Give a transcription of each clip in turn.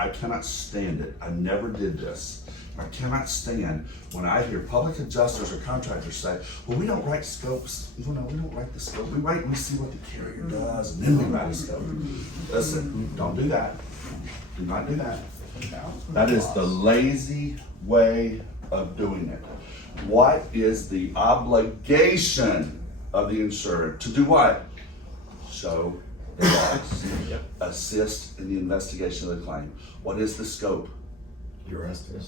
I cannot stand it. I never did this. I cannot stand when I hear public adjusters or contractors say, well, we don't write scopes. You know, we don't write the scope. We see what the carrier does, and then we write a scope. Listen, don't do that. Do not do that. That is the lazy way of doing it. What is the obligation of the insured? To do what? Show the loss. Assist in the investigation of the claim. What is the scope? Your estimate.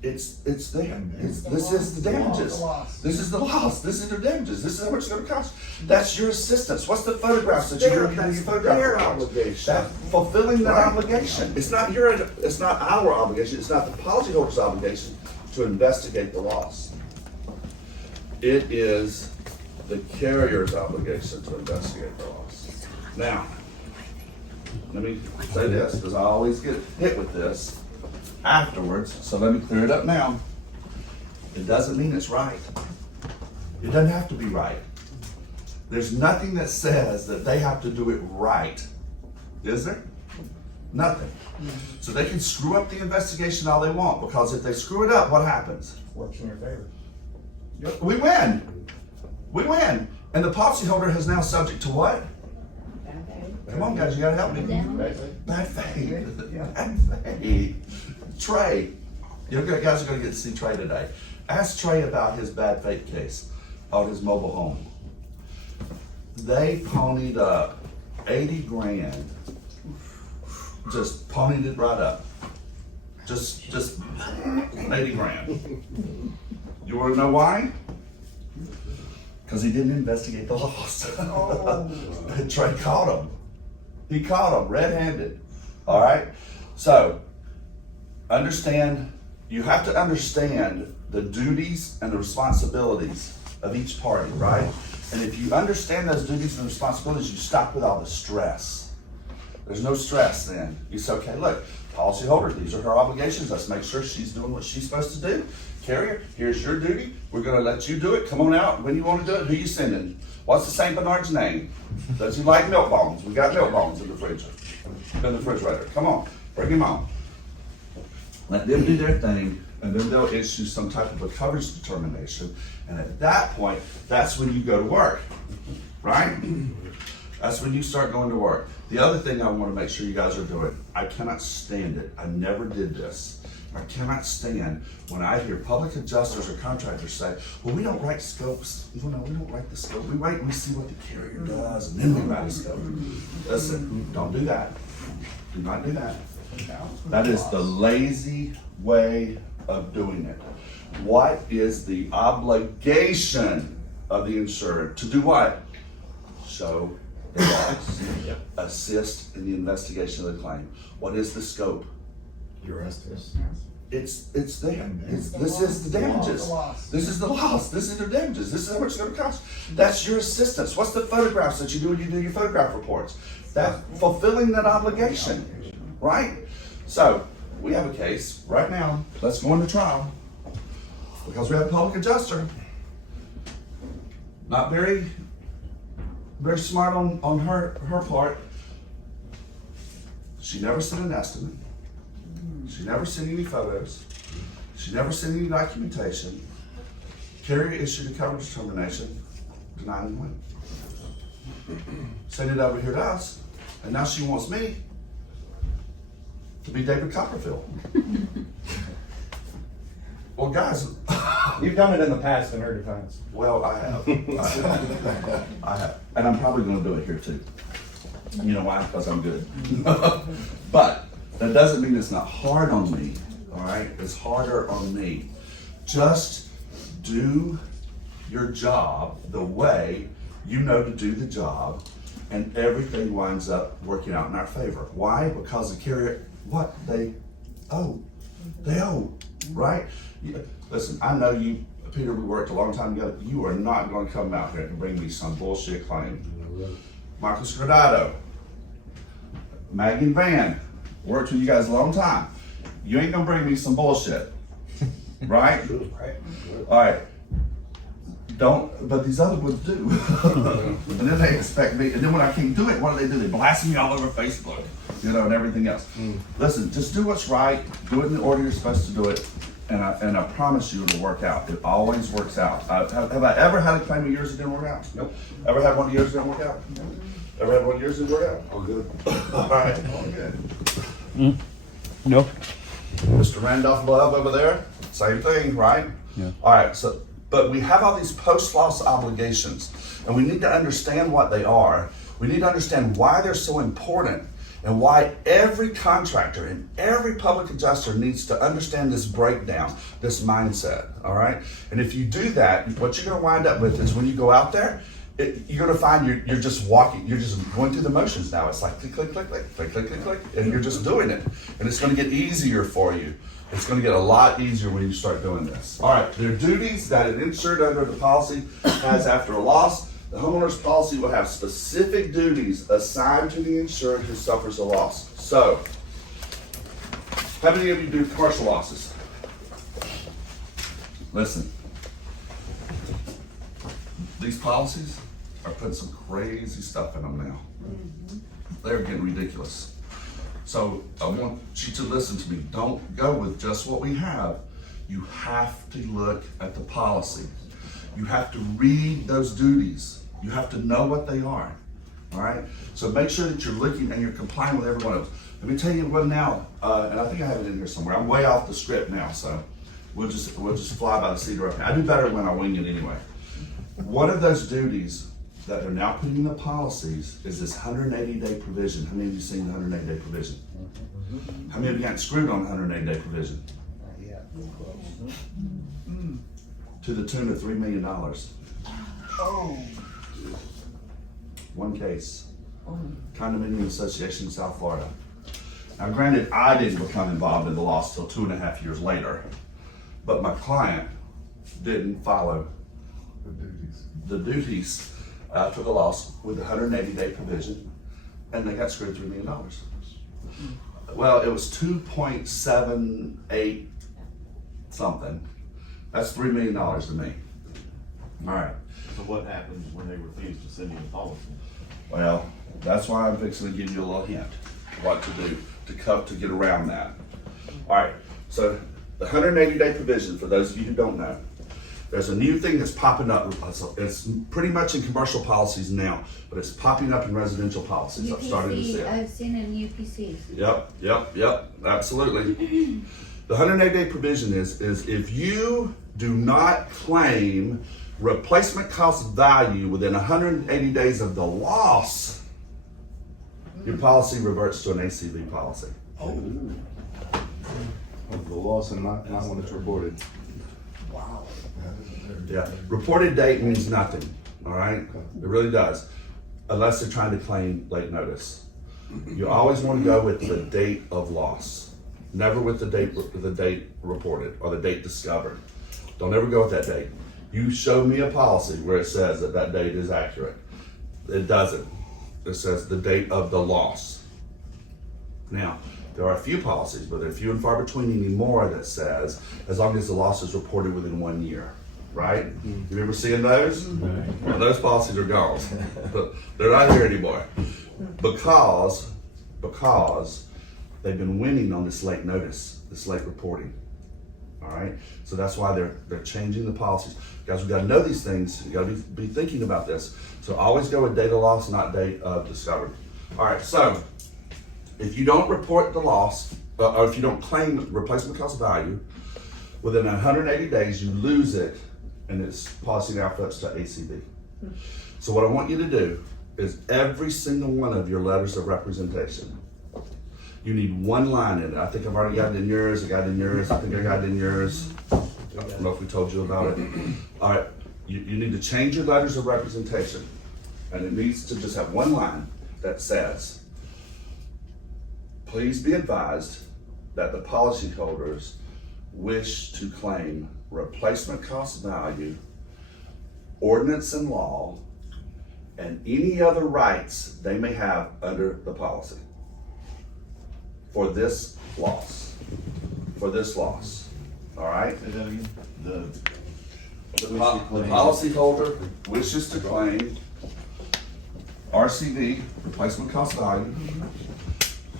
It's there. This is the damages. This is the loss. This is the damages. This is how much it's going to cost. That's your assistance. What's the photographs that you're going to do? Your photograph their reports? obligation. That fulfilling that obligation. It's not your. It's not our obligation. It's not the policyholder's obligation to investigate the loss. It is the carrier's obligation to investigate the loss. Now, let me say this because I always get hit with this afterwards, so let me clear it up now. It doesn't mean it's right. It doesn't have to be right. There's nothing that says that they have to do it right. Is there? Nothing. So they can screw up the investigation all they want, because if they screw it up, what happens? Works in your favor. We win. We win. And the policyholder is now subject to what? Come on, guys, you gotta help me. Bad faith. Bad faith. Trey, you guys are gonna get to see Trey today. Ask Trey about his bad faith case on his mobile home. They ponied up 80 grand. Just ponied it right up. Just 80 grand. You wanna know why? Because he didn't investigate the loss. Trey caught him. He caught him red-handed. All right? So, you have to understand the duties and the responsibilities of each party, right? And if you understand those duties and responsibilities, you stop with all the stress. There's no stress then. You say, okay, look, policyholder, these are her obligations. Let's make sure she's doing what she's supposed to do. Carrier, here's your duty. We're gonna let you do it. Come on out. When you wanna do it, who you sending? What's the St. Bernard's name? Does he like milk bones? We got milk bones in the refrigerator. Come on, bring him on. Let them do their thing, and then they'll issue some type of a coverage determination. And at that point, that's when you go to work, right? That's when you start going to work. The other thing I want to make sure you guys are doing, I cannot stand it. I never did this. I cannot stand when I hear public adjusters or contractors say, well, we don't write scopes. You know, we don't write the scope. We see what the carrier does, and then we write a scope. Listen, don't do that. Do not do that. That is the lazy way of doing it. What is the obligation of the insured? To do what? Show the loss. Assist in the investigation of the claim. What is the scope? Your estimate. It's there. This is the damages. This is the loss. This is the damages. This is how much it's going to cost. That's your assistance. What's the photographs that you do when you do your photograph reports? That fulfilling that obligation, right? So we have a case right now. Let's go into trial because we have a public adjuster. Not very smart on her part. She never sent an estimate. She never sent any photos. She never sent any documentation. Carrier issued a coverage determination, denying claim. Sent it over here to us, and now she wants me to be David Copperfield. Well, guys, You've done it in the past in her defense. well, I have. I have. And I'm probably going to do it here too. You know why? Because I'm good. But that doesn't mean it's not hard on me, all right? It's harder on me. Just do your job the way you know to do the job, and everything winds up working out in our favor. Why? Because the carrier, what? They owe, right? Listen, I know you, Peter, we worked a long time together. You are not going to come out here and bring me some bullshit claim. Michael Scrodado, Megan Van, worked with you guys a long time. You ain't gonna bring me some bullshit, right? All right. Don't, but these other ones do. And then they expect me, and then when I can't do it, what do? They blast me all over Facebook, you know, and everything else. Listen, just do what's right, do it in the order you're supposed to do it, and I promise you it'll work out. It always works out. Have I ever had a claim of yours that didn't work out? Nope. Ever had one of yours that didn't work out? Ever had one of yours that didn't work out? All good. All right, all good. No. Mr. Randolph Love over there, same thing, right? Yeah. All right, so, but we have all these post-loss obligations, and we need to understand what they are. We need to understand why they're so important, and why every contractor and every public adjuster needs to understand this breakdown, this mindset, all right? And if you do that, what you're gonna wind up with is when you go out there, you're gonna find you're just walking, you're just going through the motions now. It's like click, click, click, click, click, click, click, click, and you're just doing it. And it's gonna get easier for you. It's gonna get a lot easier when you start doing this. All right, there are duties that an insured under the policy has after a loss. The homeowner's policy will have specific duties assigned to the insured who suffers a loss. So, how many of you do commercial losses? Listen, these policies are putting some crazy stuff in them now. They're getting ridiculous. So I want you to listen to me. Don't go with just what we have. You have to look at the policy. You have to read those duties. You have to know what they are. All right? So make sure that you're looking and you're complying with every one of them. Let me tell you one now, and I think I have it in here somewhere. I'm way off the script now, so we'll just fly by the seat of our pants. I do better when I wing it anyway. One of those duties that they're now putting in the policies is this 180-day provision. How many of you seen the 180-day provision? How many of you got screwed on the 180-day provision? To the tune of $3 million. One case. Condominium Association in South Florida. Now granted, I didn't become involved in the loss till 2.5 years later, but my client didn't follow the duties after the loss with the 180-day provision, and they got screwed $3 million. Well, it was 2.78 something. That's $3 million to me. All right. So what happens when they refuse to send you the policy? Well, that's why I'm fixing to give you a little hint what to do to get around that. All right. So the 180-day provision, for those of you who don't know, there's a new thing that's popping up. It's pretty much in commercial policies now, but it's popping up in residential policies. I've started to see it. I've seen it in UPCs. Yep, absolutely. The 180-day provision is if you do not claim replacement cost value within 180 days of the loss, your policy reverts to an ACV policy. Of the loss and not when it's reported. Yeah, reported date means nothing, all right? It really does, unless they're trying to claim late notice. You always want to go with the date of loss, never with the date reported or the date discovered. Don't ever go with that date. You show me a policy where it says that date is accurate. It doesn't. It says the date of the loss. Now, there are a few policies, but they're few and far between anymore that says as long as the loss is reported within 1 year. Right? You remember seeing those? Well, those policies are gone. They're not here anymore. Because they've been winning on this late notice, this late reporting. All right? So that's why they're changing the policies. Guys, we gotta know these things. You gotta be thinking about this. So always go with date of loss, not date of discovery. All right, so if you don't report the loss, or if you don't claim replacement cost value, within 180 days, you lose it, and its policy now flips to ACV. So what I want you to do is every single one of your letters of representation, you need one line in it. I think I've already got it in yours, I got it in yours, I think I got it in yours. I don't know if we told you about it. All right, you need to change your letters of representation, and it needs to just have one line that says, please be advised that the policyholders wish to claim replacement cost value, ordinance and law, and any other rights they may have under the policy for this loss. All right? Say that again? The policyholder wishes to claim RCV, replacement cost value,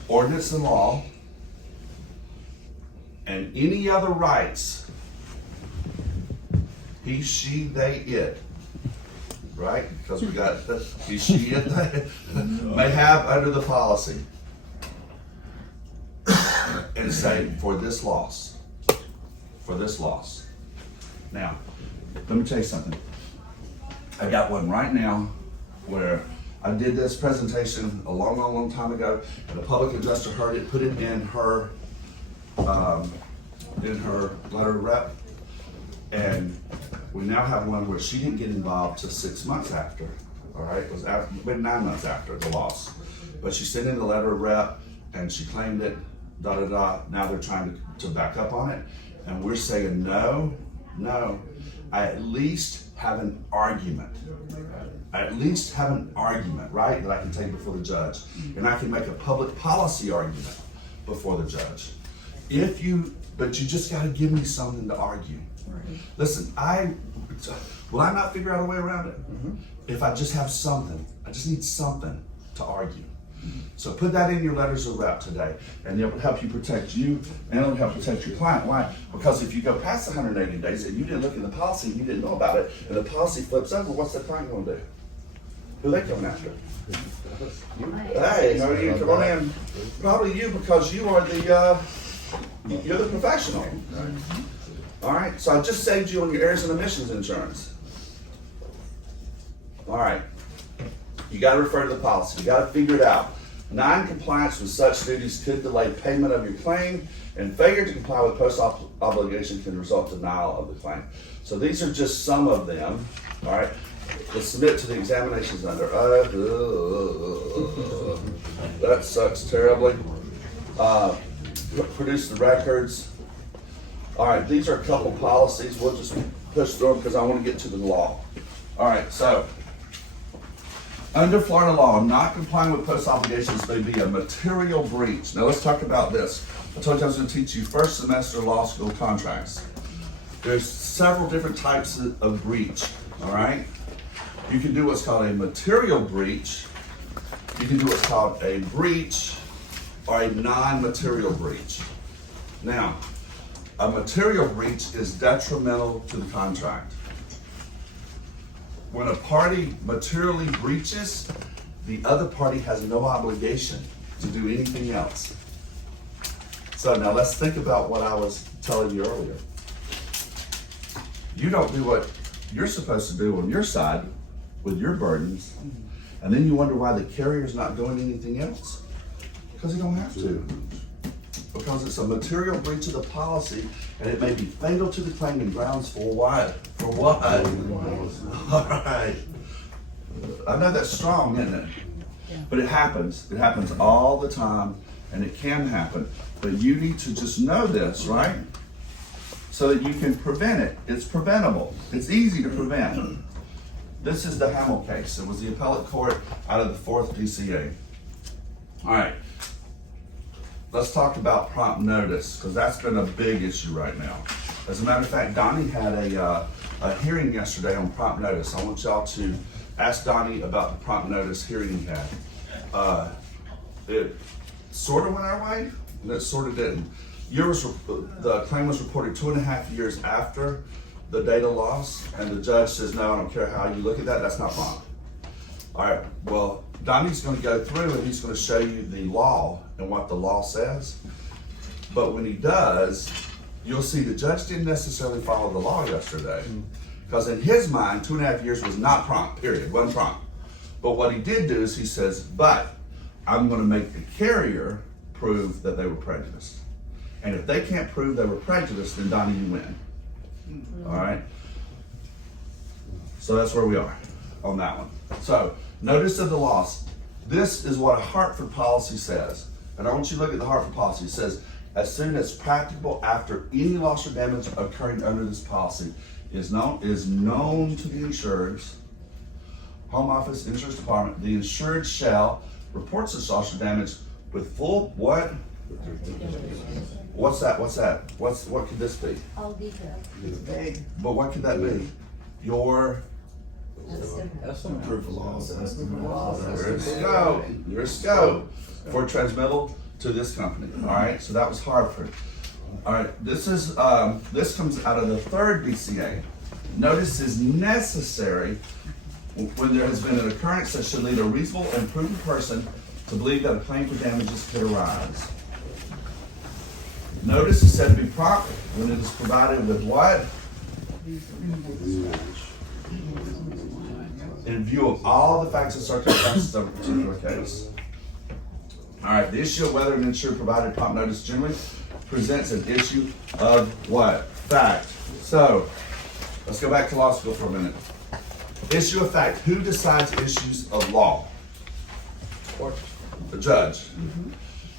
ordinance and law, and any other rights, he, she, they, it, right? Because we got the he, she, it, they, may have under the policy. And say, for this loss. Now, let me tell you something. I got one right now where I did this presentation a long time ago, and a public adjuster heard it, put it in her letter of rep, and we now have one where she didn't get involved till 6 months after. All right, it was after, maybe 9 months after the loss, but she sent in the letter of rep, and she claimed it. Now they're trying to back up on it, and we're saying no. I at least have an argument. Right? That I can take before the judge, and I can make a public policy argument before the judge. But you just got to give me something to argue. Right. Listen, will I not figure out a way around it? Mm-hmm. If I just have something, I just need something to argue. So put that in your letters of rep today, and it will help you protect you, and it'll help protect your client. Why? Because if you go past 180 days and you didn't look in the policy, and you didn't know about it, and the policy flips over, what's the client going to do? Who are they coming after? Hey, how are you? Come on in. Probably you, because you are you're the professional. All right. So I just saved you on your errors and omissions insurance. All right. You got to refer to the policy. You got to figure it out. Non-compliance with such duties could delay payment of your claim, and failure to comply with post-op obligation can result in denial of the claim. So these are just some of them. All right. Let's submit to the examinations under. That sucks terribly. Produce the records. All right. These are a couple policies. We'll just push through them because I want to get to the law. All right. So. Under Florida law, not complying with post obligations may be a material breach. Now let's talk about this. I told you I was going to teach you first semester law school contracts. There's several different types of breach, all right? You can do what's called a material breach. You can do what's called a breach or a non-material breach. Now, a material breach is detrimental to the contract. When a party materially breaches, the other party has no obligation to do anything else. So now let's think about what I was telling you earlier. You don't do what you're supposed to do on your side with your burdens, and then you wonder why the carrier's not doing anything else. Because he don't have to. Because it's a material breach of the policy, and it may be fatal to the claim and grounds for what? For what? All right. I know that's strong, isn't it? Yeah. But it happens. It happens all the time, and it can happen. But you need to just know this, right? So that you can prevent it. It's preventable. It's easy to prevent. This is the Hamill case. It was the appellate court out of the 4th DCA. All right. Let's talk about prompt notice, because that's been a big issue right now. As a matter of fact, Donnie had a hearing yesterday on prompt notice. I want y'all to ask Donnie about the prompt notice hearing he had. It sort of went our way, and it sort of didn't. The claim was reported 2.5 years after the date of loss, and the judge says, no, I don't care how you look at that, that's not prompt. All right, well, Donnie's going to go through and he's going to show you the law and what the law says. But when he does, you'll see the judge didn't necessarily follow the law yesterday. Because in his mind, 2.5 years was not prompt, period, wasn't prompt. But what he did do is he says, but I'm going to make the carrier prove that they were prejudiced. And if they can't prove they were prejudiced, then Donnie, you win. All right? So that's where we are on that one. So, notice of the loss. This is what a Hartford policy says. And I want you to look at the Hartford policy. It says, as soon as practicable after any loss or damage occurring under this policy is known to the insureds, home office, insurance department, the insured shall report such loss or damage with full what? What's that? What could this be? All details. But what could that be? Your, Estimate. Proof of loss, estimate of loss. your scope for transmittal to this company, all right? So that was Hartford. All right, this comes out of the third BCA. Notice is necessary when there has been an occurrence that should lead a reasonable and prudent person to believe that a claim for damages could arise. Notice is said to be proper when it is provided with what? In view of all the facts and circumstances of a particular case. All right, the issue of whether an insured provided prompt notice generally presents an issue of what? Fact. So, let's go back to law school for a minute. Issue of fact. Who decides issues of law? The judge.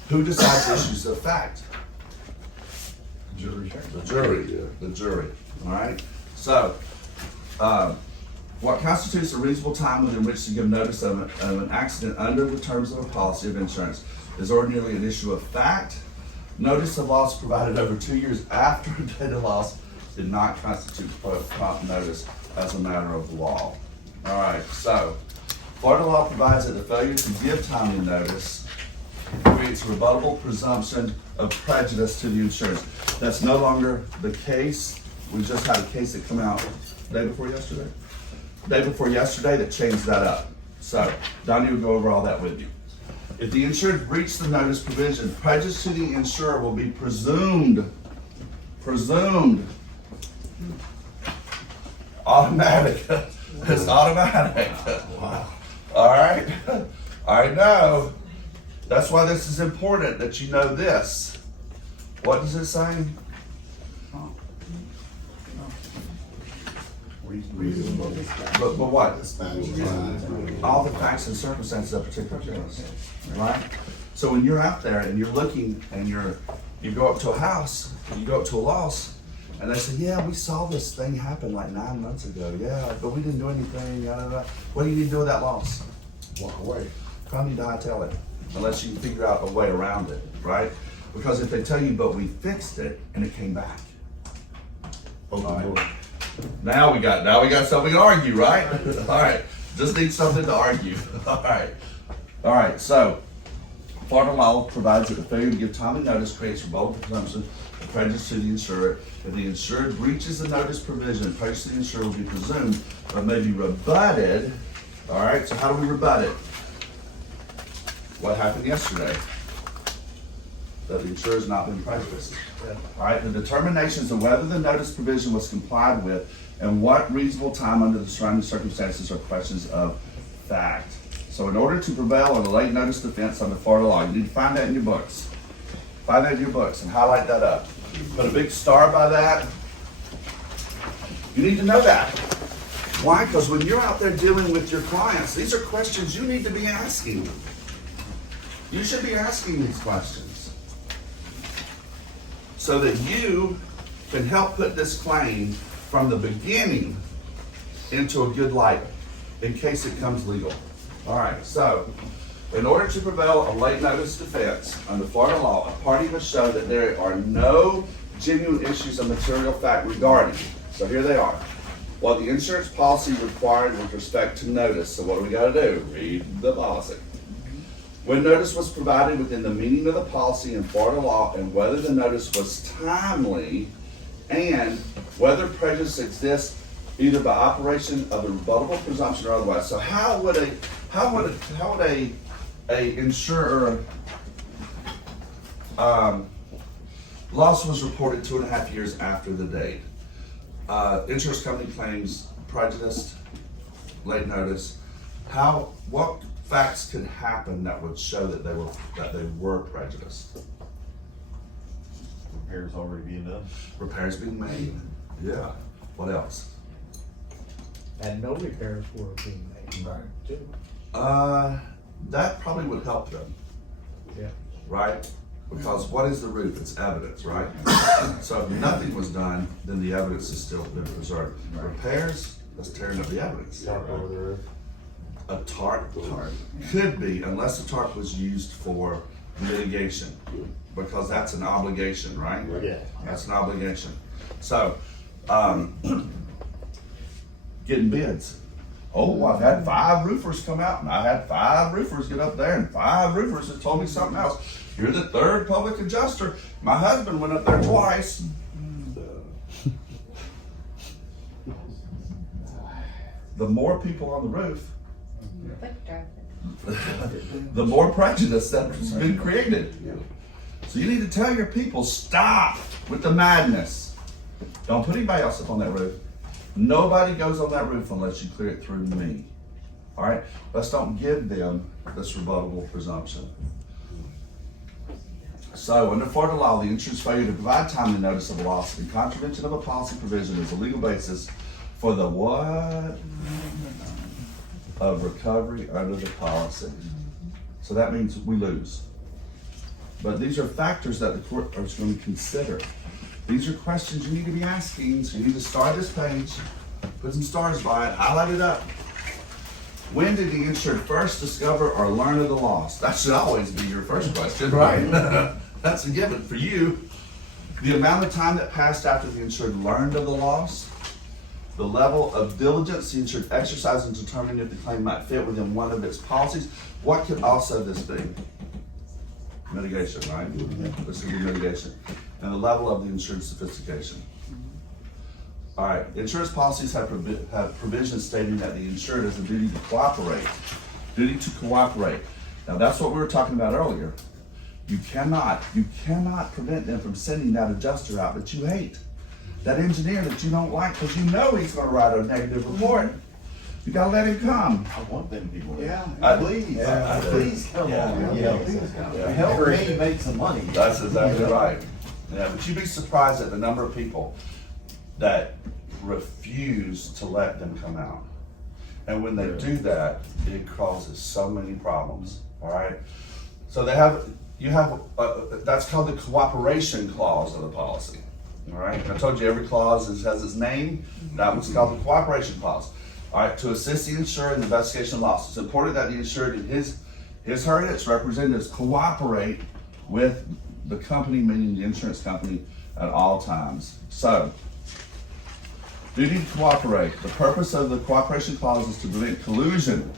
Who decides issues of fact? Jury. The jury. The jury. All right. So, what constitutes a reasonable time within which to give notice of an accident under the terms of a policy of insurance is ordinarily an issue of fact. Notice of loss provided over 2 years after a date of loss did not constitute prompt notice as a matter of law. All right. So, Florida law provides that the failure to give timely notice creates a rebuttable presumption of prejudice to the insurance. That's no longer the case. We just had a case that came out day before yesterday that changed that up. So Donnie will go over all that with you. If the insured breached the notice provision, prejudice to the insurer will be presumed. Automatic. It's automatic. Wow. All right. I know. That's why this is important that you know this. What does it say? But what? All the facts and circumstances of a particular case, right? So when you're out there and you're looking and you go up to a house, you go up to a loss, and they say, yeah, we saw this thing happen like 9 months ago. Yeah, but we didn't do anything. What do you need to do with that loss? Walk away. Come, you die, tell it. Unless you can figure out a way around it, right? Because if they tell you, but we fixed it and it came back. Open door. Now we got something to argue, right? All right. Just need something to argue. All right. So, Florida law provides that the failure to give timely notice creates rebuttable presumption of prejudice to the insurer. If the insured breaches the notice provision, prejudice to the insurer will be presumed, but may be rebutted. All right. So how do we rebut it? What happened yesterday? That the insurer has not been prejudiced. All right, the determinations of whether the notice provision was complied with and what reasonable time under the surrounding circumstances are questions of fact. So in order to prevail on a late notice defense under Florida law, you need to find that in your books. Find that in your books and highlight that up. Put a big star by that. You need to know that. Why? Because when you're out there dealing with your clients, these are questions you need to be asking. You should be asking these questions so that you can help put this claim from the beginning into a good light in case it comes legal. All right, so in order to prevail a late notice defense under Florida law, a party must show that there are no genuine issues of material fact regarding. So here they are. What the insurance policy required with respect to notice. So what do we got to do? Read the policy. When notice was provided within the meaning of the policy in Florida law and whether the notice was timely and whether prejudice exists either by operation of a rebuttable presumption or otherwise. So how would a insurer loss was reported 2.5 years after the date. Insurance company claims prejudiced, late notice. What facts could happen that would show that they were prejudiced? Repairs already being done. Repairs being made. Yeah. What else? And no repairs were being made. Right. Too. That probably would help them, Yeah. right? Because what is the roof? It's evidence, right? So if nothing was done, then the evidence has still been preserved. Repairs, that's tearing up the evidence. Top over the roof. A tarp could be, unless the tarp was used for mitigation. because that's an obligation, right? Yeah. That's an obligation. So, getting bids. Oh, I've had 5 roofers come out, and I had 5 roofers get up there, and 5 roofers have told me something else. You're the 3rd public adjuster. My husband went up there twice. The more people on the roof, Foot traffic. the more prejudice that's been created. So you need to tell your people, stop with the madness. Don't put anybody else up on that roof. Nobody goes on that roof unless you clear it through me. All right? Let's don't give them this rebuttable presumption. So, under Florida law, the insurance failure to provide timely notice of a loss in contravention of a policy provision is a legal basis for the what? Of recovery under the policy. So that means we lose. But these are factors that the court is going to consider. These are questions you need to be asking, so you need to start this page, put some stars by it, highlight it up. When did the insured first discover or learn of the loss? That should always be your first question. Right. That's a given for you. The amount of time that passed after the insured learned of the loss, the level of diligence the insured exercised in determining if the claim might fit within one of its policies. What could also this be? Mitigation, right? This would be mitigation. And the level of the insured sophistication. All right, insurance policies have provisions stating that the insured has a duty to cooperate. Duty to cooperate. Now that's what we were talking about earlier. You cannot prevent them from sending that adjuster out that you hate. That engineer that you don't like because you know he's gonna write a negative report. You gotta let him come. I want them people. Please. Please come on. Yeah. Help me make some money. That's exactly right. Yeah, but you'd be surprised at the number of people that refuse to let them come out. And when they do that, it causes so many problems, all right? So that's called the cooperation clause of the policy, all right? I told you every clause has its name. That one's called the cooperation clause. All right, to assist the insured in the investigation of loss. It's important that the insured and his, her, and its representatives cooperate with the company, meaning the insurance company, at all times. So, duty to cooperate. The purpose of the cooperation clause is to prevent collusion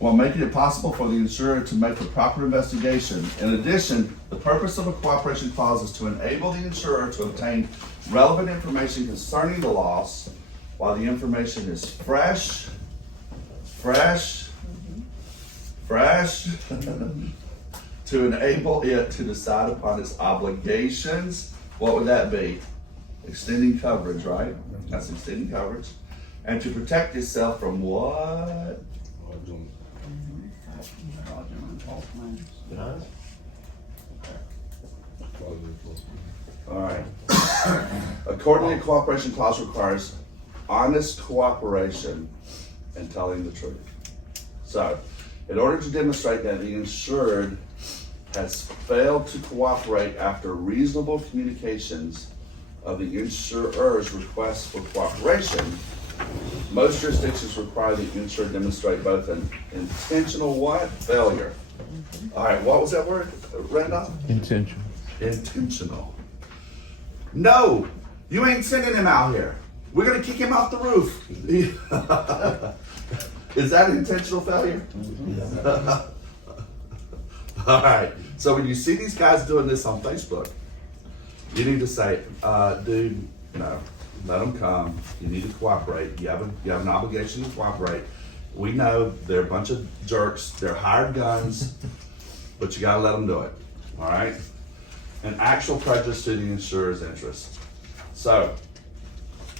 while making it possible for the insurer to make a proper investigation. In addition, the purpose of a cooperation clause is to enable the insurer to obtain relevant information concerning the loss while the information is fresh, to enable it to decide upon its obligations. What would that be? Extending coverage, right? That's extending coverage. And to protect itself from what? All right. Accordingly, a cooperation clause requires honest cooperation and telling the truth. So, in order to demonstrate that the insured has failed to cooperate after reasonable communications of the insurer's request for cooperation, most jurisdictions require the insured demonstrate both an intentional what? Failure. All right, what was that word, Randolph? Intentional. Intentional. No, you ain't sending him out here. We're gonna kick him off the roof. Is that intentional failure? All right, so when you see these guys doing this on Facebook, you need to say, dude, no, let them come. You need to cooperate. You have an obligation to cooperate. We know they're a bunch of jerks. They're hired guns, but you gotta let them do it, all right? An actual prejudice to the insurer's interest. So,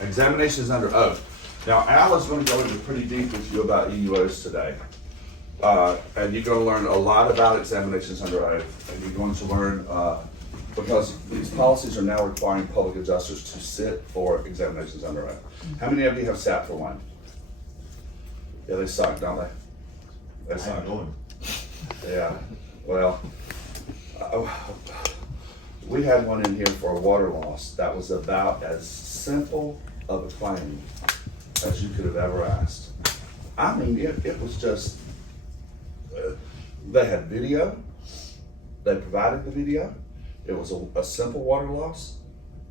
examination is under oath. Now, Al is going to go into pretty deep with you about EUOs today. And you're going to learn a lot about examinations under oath. And you're going to learn, because these policies are now requiring public adjusters to sit for examinations under oath. How many of you have sat for one? Yeah, they suck, don't they? They I suck. ain't going. Yeah, well, we had one in here for a water loss that was about as simple of a claim as you could have ever asked. I mean, it was just, they had video, They provided the video. It was a simple water loss.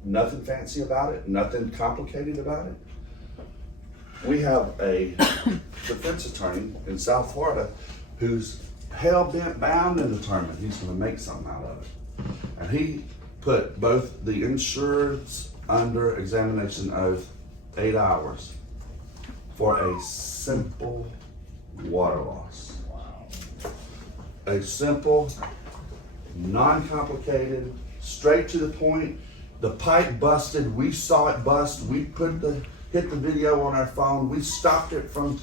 Nothing fancy about it, nothing complicated about it. We have a defense attorney in South Florida who's hell-bent bound and determined he's gonna make something out of it. And he put both the insureds under examination oath 8 hours for a simple water loss. A simple, non-complicated, straight to the point. The pipe busted, we saw it bust, we hit the video on our phone, we stopped it from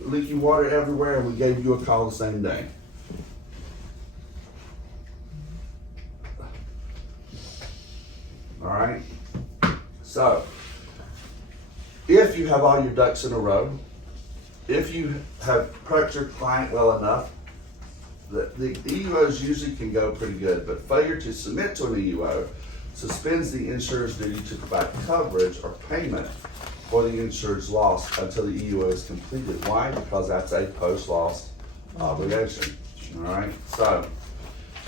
leaking water everywhere, and we gave you a call the same day. All right, so if you have all your ducks in a row, if you have prepped your client well enough, the EUOs usually can go pretty good, but failure to submit to an EUO suspends the insurer's duty to provide coverage or payment for the insured's loss until the EUO is completed. Why? Because that's a post-loss obligation. All right, so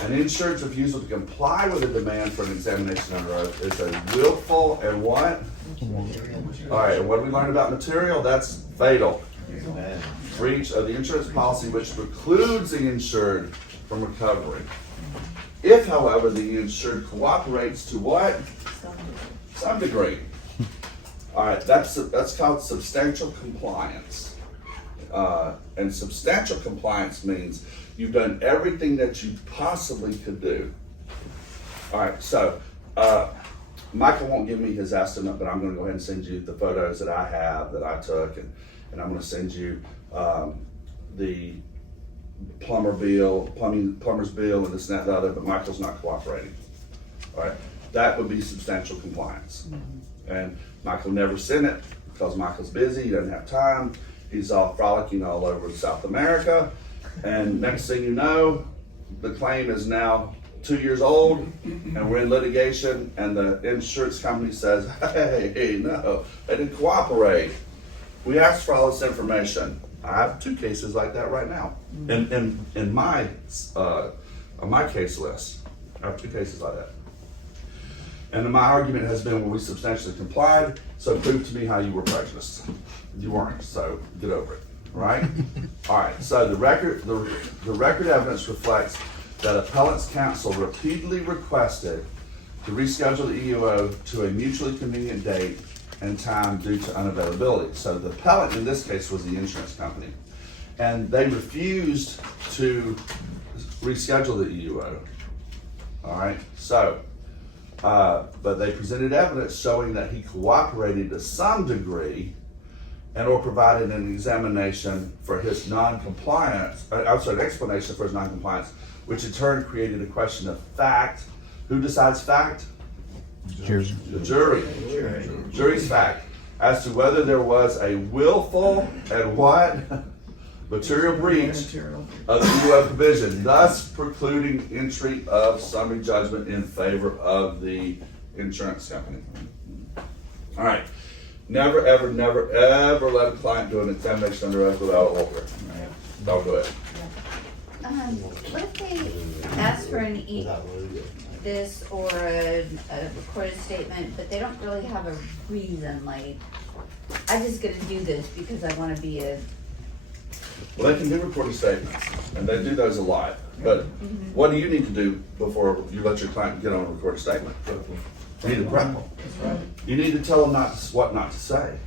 an insured's refusal to comply with a demand for an examination under oath is a willful and what? All right, and what do we learn about material? That's fatal. Breach of the insurance policy which precludes the insured from recovery. If, however, the insured cooperates to what? Some degree. All right, that's called substantial compliance. And substantial compliance means you've done everything that you possibly could do. All right, so Michael won't give me his estimate, but I'm gonna go ahead and send you the photos that I have that I took, and I'm gonna send you the plumber's bill and this and that and the other, but Michael's not cooperating. All right, that would be substantial compliance. And Michael never sent it because Michael's busy, he doesn't have time. He's all frolicking all over South America. And next thing you know, the claim is now 2 years old and we're in litigation, and the insurance company says, hey, no, they didn't cooperate. We asked for all this information. I have 2 cases like that right now. In my on my case list, I have 2 cases like that. And my argument has been, well, we substantially complied, so prove to me how you were prejudiced. You weren't, so get over it, right? All right, so the record evidence reflects that appellant's counsel repeatedly requested to reschedule the EUO to a mutually convenient date and time due to unavailability. So the appellant in this case was the insurance company, and they refused to reschedule the EUO. All right, so, but they presented evidence showing that he cooperated to some degree and or provided an examination for his non-compliance, an explanation for his non-compliance, which in turn created a question of fact. Who decides fact? Jury. The jury. Jury's fact as to whether there was a willful and what? Material breach of the EUO provision, thus precluding entry of summary judgment in favor of the insurance company. All right. Never, ever, never, ever let a client do an examination under oath without an order. Don't do it. What if they ask for this or a recorded statement, but they don't really have a reason, like, I'm just gonna do this because I wanna be a... Well, they can do recorded statements, and they do those a lot. But what do you need to do before you let your client get on a recorded statement? You need to prep them. You need to tell them what not to say.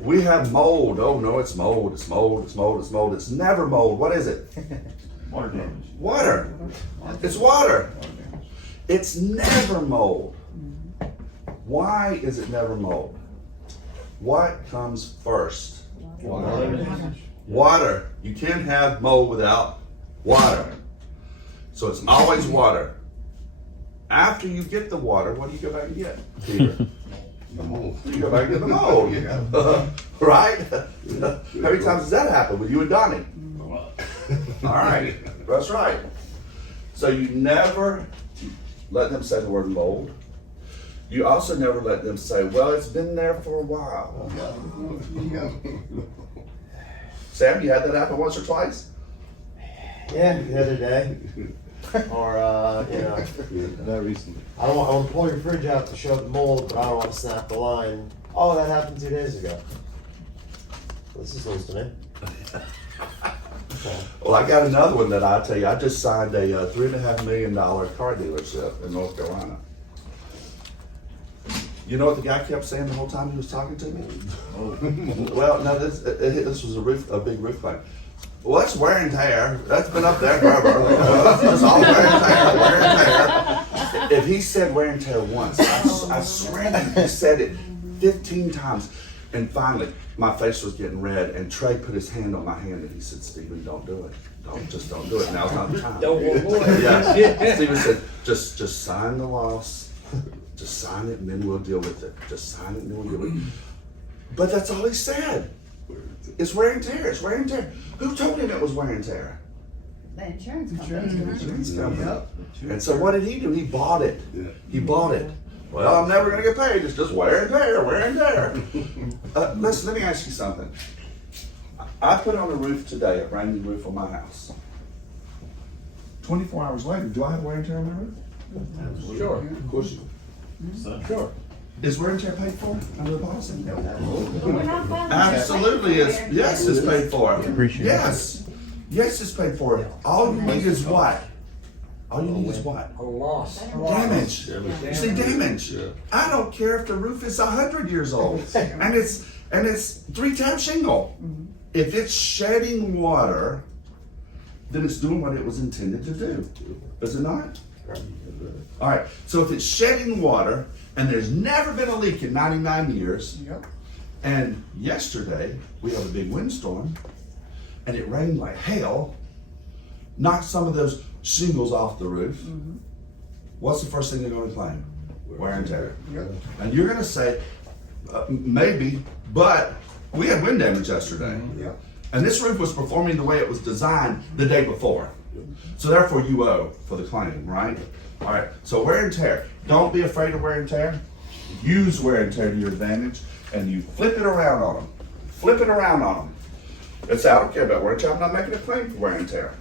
We have mold. Oh no, it's mold. It's mold. It's mold. It's mold. It's never mold. What is it? Water damage. Water. It's water. It's never mold. Why is it never mold? What comes first? Water. You can't have mold without water. So it's always water. After you get the water, what do you go back and get, Peter? The mold. You go back and get the mold. Right? How many times does that happen with you and Donnie? All right, that's right. So you never let them say the word mold. You also never let them say, well, it's been there for a while. Sam, you had that happen once or twice? Yeah, the other day. or, you know, Not recently. I want to pull your fridge out to show the mold, but I don't want to snap the line. Oh, that happened 2 days ago. This is news to me. Okay. Well, I got another one that I tell you. I just signed a $3.5 million car dealership in North Carolina. You know what the guy kept saying the whole time he was talking to me? Well, no, this was a big roof claim. Well, that's wear and tear. That's been up there forever. Well, it's all wear and tear, wear and tear. If he said wear and tear once, I swear he said it 15 times. And finally, my face was getting red, and Trey put his hand on my hand, and he said, "Stephen, don't do it. Just don't do it. Now's not the time." Don't want more. Yeah. Stephen said, just sign the loss. Just sign it, and then we'll deal with it. Just sign it, and then we'll deal with it. But that's all he said. It's wear and tear. It's wear and tear. Who told him it was wear and tear? The insurance company. Insurance company. And so what did he do? He bought it. He bought it. Well, I'm never gonna get paid. It's just wear and tear, wear and tear. Listen, let me ask you something. I put on a roof today, a brand new roof on my house. 24 hours later, do I have wear and tear on my roof? Sure, Of course you do. sure. Is wear and tear paid for under the policy? We're not filing for Absolutely, it. yes, it's paid for. Yes, it's paid for. All you need is what? All you need is what? A loss. Damage. You see, damage. I don't care if the roof is 100 years old and it's 3-tab shingle. If it's shedding water, then it's doing what it was intended to do. Is it not? All right. So if it's shedding water and there's never been a leak in 99 years, and yesterday we had a big windstorm and it rained like hell, knocked some of those shingles off the roof, what's the first thing they're going to claim? Wear and tear. And you're going to say, maybe, but we had wind damage yesterday. And this roof was performing the way it was designed the day before. So therefore you owe for the claim, right? All right, so wear and tear. Don't be afraid of wear and tear. Use wear and tear to your advantage, and you flip it around on them. Flip it around on them. It's I don't care about wear and tear. I'm not making a claim for wear and tear.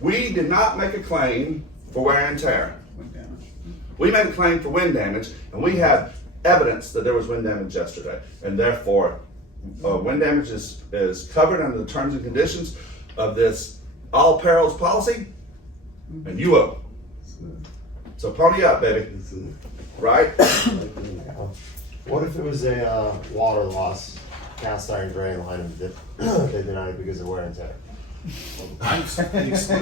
We did not make a claim for wear and tear. We made a claim for wind damage, and we have evidence that there was wind damage yesterday, and therefore wind damage is covered under the terms and conditions of this all perils policy, and you owe. So pony up, baby. Right? What if it was a water loss, cast iron drain line, and they denied it because of wear and tear? I'm excluded.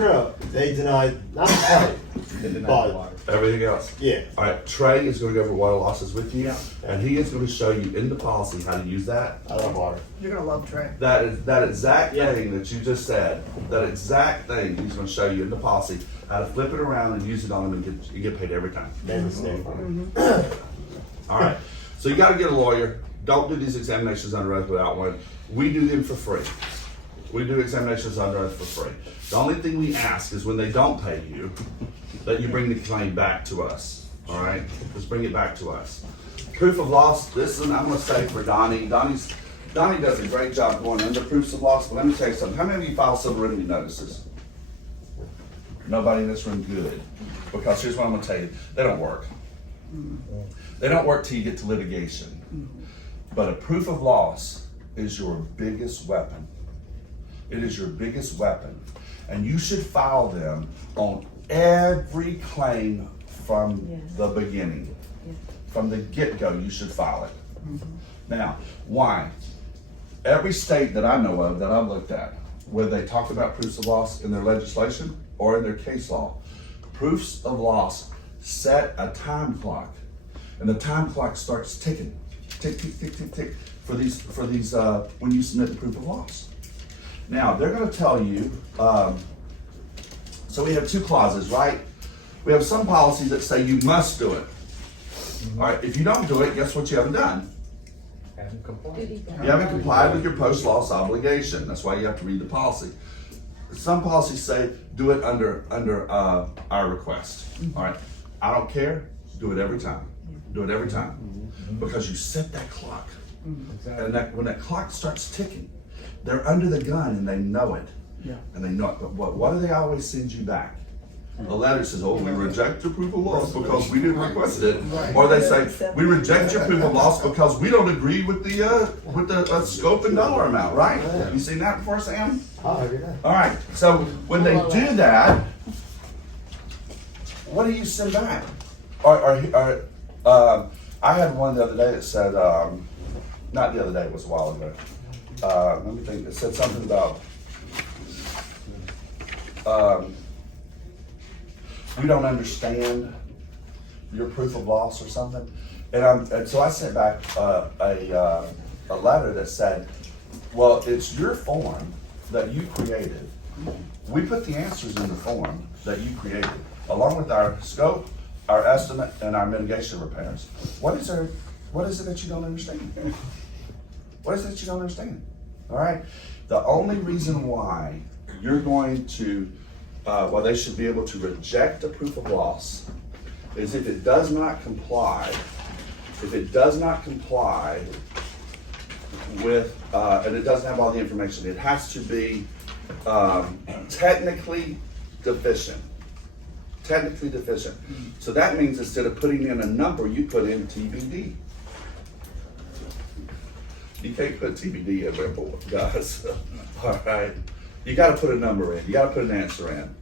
No. They denied, not the pipe, but, Everything else. yeah. All right, Trey is going to go over water losses with you, and he is going to show you in the policy how to use that. I love water. You're gonna love Trey. That exact thing that you just said, that exact thing he's going to show you in the policy, how to flip it around and use it on them and you get paid every time. Made a mistake. All right, so you got to get a lawyer. Don't do these examinations under oath without one. We do them for free. We do examinations under oath for free. The only thing we ask is when they don't pay you, that you bring the claim back to us. All right, just bring it back to us. Proof of loss. Listen, I'm going to say for Donnie. Donnie does a great job going under proofs of loss. But let me tell you something. How many of you file civil remedy notices? Nobody in this room. Good. Because here's what I'm going to tell you. They don't work. They don't work till you get to litigation. But a proof of loss is your biggest weapon. It is your biggest weapon. And you should file them on every claim from the beginning. From the get-go, you should file it. Now, why? Every state that I know of, that I've looked at, where they talk about proofs of loss in their legislation or in their case law, proofs of loss set a time clock. And the time clock starts ticking. Tick, tick, tick, tick, tick, for these when you submit the proof of loss. Now, they're going to tell you, so we have two clauses, right? We have some policies that say you must do it. All right, if you don't do it, guess what you haven't done? Haven't complied. You haven't complied with your post-loss obligation. That's why you have to read the policy. Some policies say do it under our request. All right, I don't care. Do it every time. Do it every time. Because you set that clock. And when that clock starts ticking, they're under the gun and they know it. Yeah. And they know it, but what do they always send you back? A letter says, oh, we reject your proof of loss because we didn't request it. Or they say, we reject your proof of loss because we don't agree with the scope and dollar amount, right? You seen that before, Sam? Oh, every day. All right, so when they do that, what do you send back? I had one the other day that said, not the other day, it was a while ago. Let me think, it said something about, we don't understand your proof of loss or something. And so I sent back a letter that said, well, it's your form that you created. We put the answers in the form that you created, along with our scope, our estimate, and our mitigation repairs. What is it that you don't understand? What is it that you don't understand? All right? The only reason why you're going to, they should be able to reject a proof of loss is if it does not comply, with, and it doesn't have all the information, it has to be technically deficient. Technically deficient. So that means instead of putting in a number, you put in TBD. You can't put TBD in there, guys. All right. You got to put a number in. You got to put an answer in.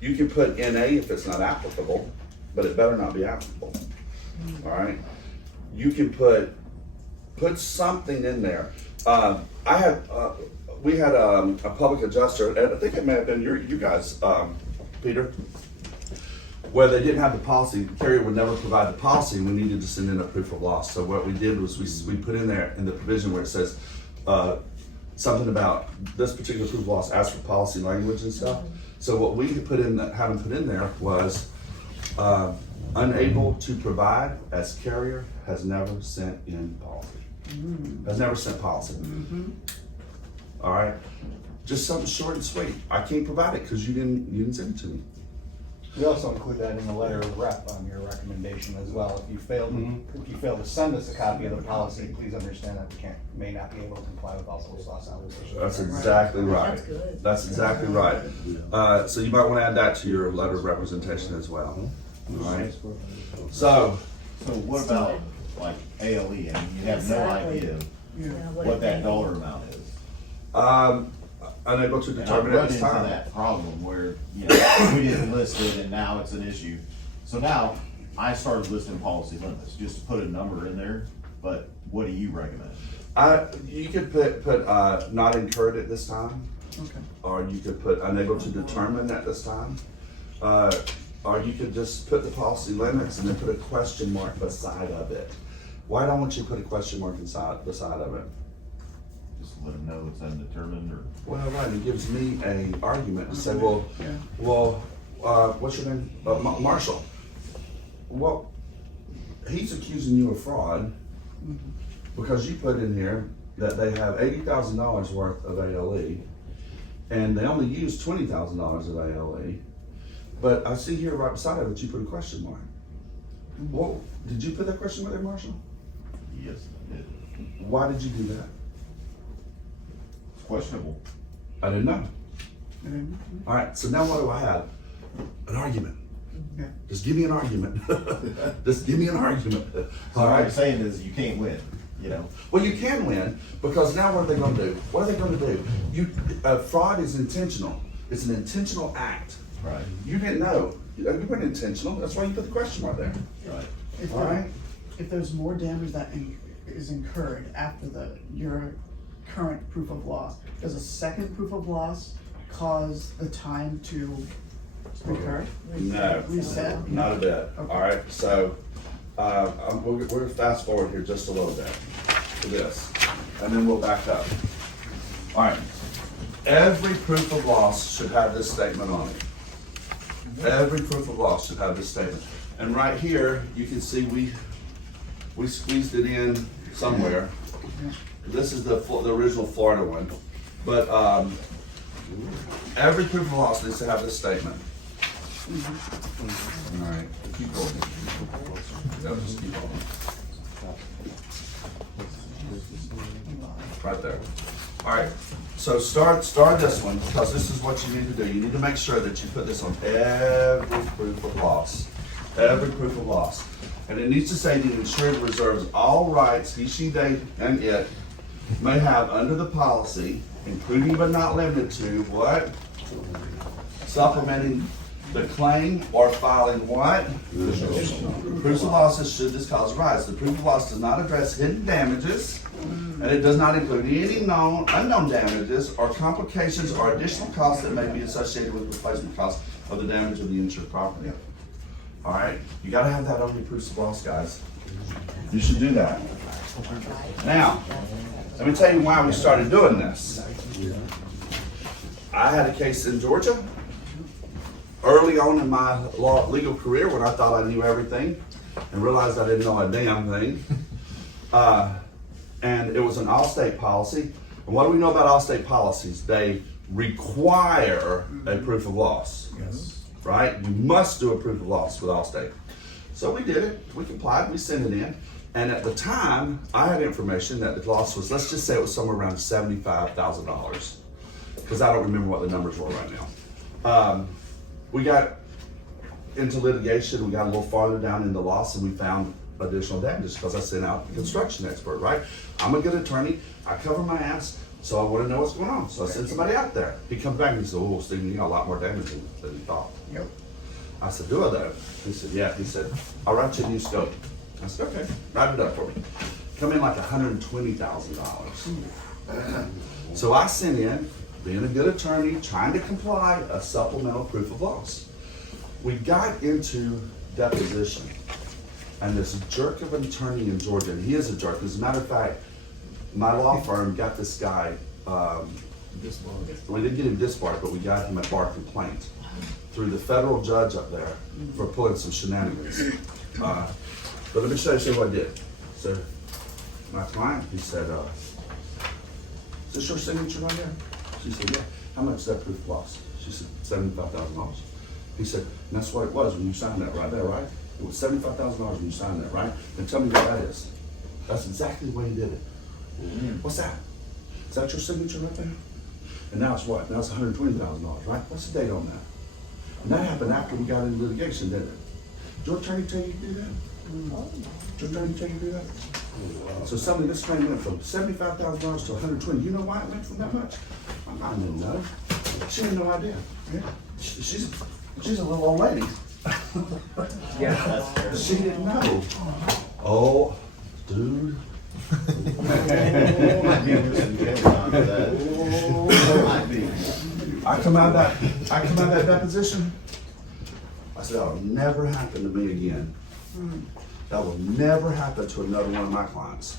You can put NA if it's not applicable, but it better not be applicable. All right. You can put something in there. We had a public adjuster, and I think it may have been you guys, Peter, where they didn't have the policy. The carrier would never provide the policy, and we needed to send in a proof of loss. So what we did was we put in there in the provision where it says something about this particular proof of loss, ask for policy language and stuff. So what we had put in, having put in there was unable to provide as carrier has never sent in policy. Has never sent policy. All right, just something short and sweet. I can't provide it because you didn't send it to me. We also include that in the letter of rep on your recommendation as well. If you fail to send us a copy of the policy, please understand that we may not be able to comply with all those loss obligations. That's exactly right. That's good. That's exactly right. So you might want to add that to your letter of representation as well. All right. So what about like ALE? I mean, you have no idea what that dollar amount is. unable to And I've determine run at this into time. that problem where, you know, we didn't list it and now it's an issue. So now I started listing policy limits, just to put a number in there, but what do you recommend? You could put not incurred at this time. Okay. Or you could put unable to determine at this time. Or you could just put the policy limits and then put a question mark beside of it. Why don't you put a question mark beside of it? Just let them know it's undetermined or? Well, right, it gives me an argument to say, Yeah. what's your name? Marshall. Well, he's accusing you of fraud because you put in here that they have $80,000 worth of ALE and they only use $20,000 of ALE. But I see here right beside it, you put a question mark. Well, did you put that question mark there, Marshall? Yes, I did. Why did you do that? It's questionable. I didn't know. Mhm. All right, so now what do I have? An argument. Yeah. Just give me an argument. Just give me an argument. So All what I'm right. saying is you can't win, you know? Well, you can win because now what are they going to do? What are they going to do? Fraud is intentional. It's an intentional act. Right. You didn't know. You weren't intentional. That's why you put the question mark there. Right. If All right. if there's more damage that is incurred after your current proof of loss, does a second proof of loss cause the time to recur? No. Reset? Not a bit. Okay. All right. So we're going to fast forward here just a little bit to this, and then we'll back up. All right. Every proof of loss should have this statement on it. Every proof of loss should have this statement. And right here, you can see we squeezed it in somewhere. This is the original Florida one. But every proof of loss needs to have this statement. All right, keep going. Yeah, just keep going. Right there. All right, so start this one, because this is what you need to do. You need to make sure that you put this on every proof of loss. Every proof of loss. And it needs to say the insured reserves all rights he, she, they, and it may have under the policy, including but not limited to, what? Supplementing the claim or filing what? Proofs of losses should this cause arise. The proof of loss does not address hidden damages, and it does not include any unknown damages or complications or additional costs that may be associated with replacement costs of the damage of the insured property. All right, you gotta have that on your proofs of loss, guys. You should do that. Now, let me tell you why we started doing this. I had a case in Georgia early on in my legal career when I thought I knew everything and realized I didn't know a damn thing. And it was an all-state policy. And what do we know about all-state policies? They require a proof of loss. Yes. Right? You must do a proof of loss with Allstate. So we did it. We complied. We sent it in. And at the time, I had information that the loss was, let's just say it was somewhere around $75,000. Because I don't remember what the numbers were right now. We got into litigation. We got a little farther down in the loss, and we found additional damages because I sent out the construction expert, right? I'm a good attorney. I cover my ass. So I want to know what's going on. So I sent somebody out there. He comes back and he said, "Oh, Stephen, you got a lot more damage than you thought." Yep. I said, "Do I though?" He said, "Yeah." He said, "I'll write you a new scope." I said, "Okay, write it up for me." Come in like $120,000. So I sent in, being a good attorney, trying to comply, a supplemental proof of loss. We got into deposition, and this jerk of an attorney in Georgia, and he is a jerk. As a matter of fact, my law firm got this guy, we didn't get him disbarred, but we got him a bar complaint through the federal judge up there for pulling some shenanigans. But let me show you what I did. So my client, he said, "Is this your signature right there?" She said, "Yeah." "How much is that proof of loss?" She said, $75,000. He said, "And that's what it was when you signed that right there, right? It was $75,000 when you signed that, right? Then tell me what that is." That's exactly the way he did it. "What's that? Is that your signature right there?" "And now it's what? Now it's $120,000, right? What's the date on that?" And that happened after we got into litigation, didn't it? Did your attorney tell you to do that? Did your attorney tell you to do that? So suddenly this claim went from $75,000 to $120,000. You know why it went from that much? I didn't know. She had no idea. Yeah. She's a little old lady. Yeah. She didn't know. Oh, dude. Might be interesting to get on to that. Might be. I come out of that deposition. I said, "That'll never happen to me again. That will never happen to another one of my clients.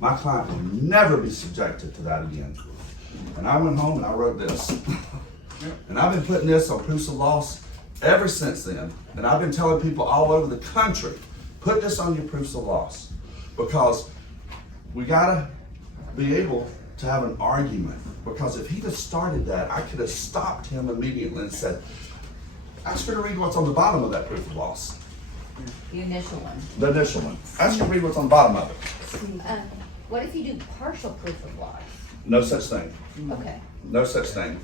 My client will never be subjected to that again." And I went home and I wrote this. And I've been putting this on proofs of loss ever since then. And I've been telling people all over the country, put this on your proofs of loss. Because we gotta be able to have an argument. Because if he'd have started that, I could have stopped him immediately and said, "Ask her to read what's on the bottom of that proof of loss." The initial one. The initial one. Ask her to read what's on the bottom of it. What if you do partial proof of loss? No such thing. Okay, No such thing.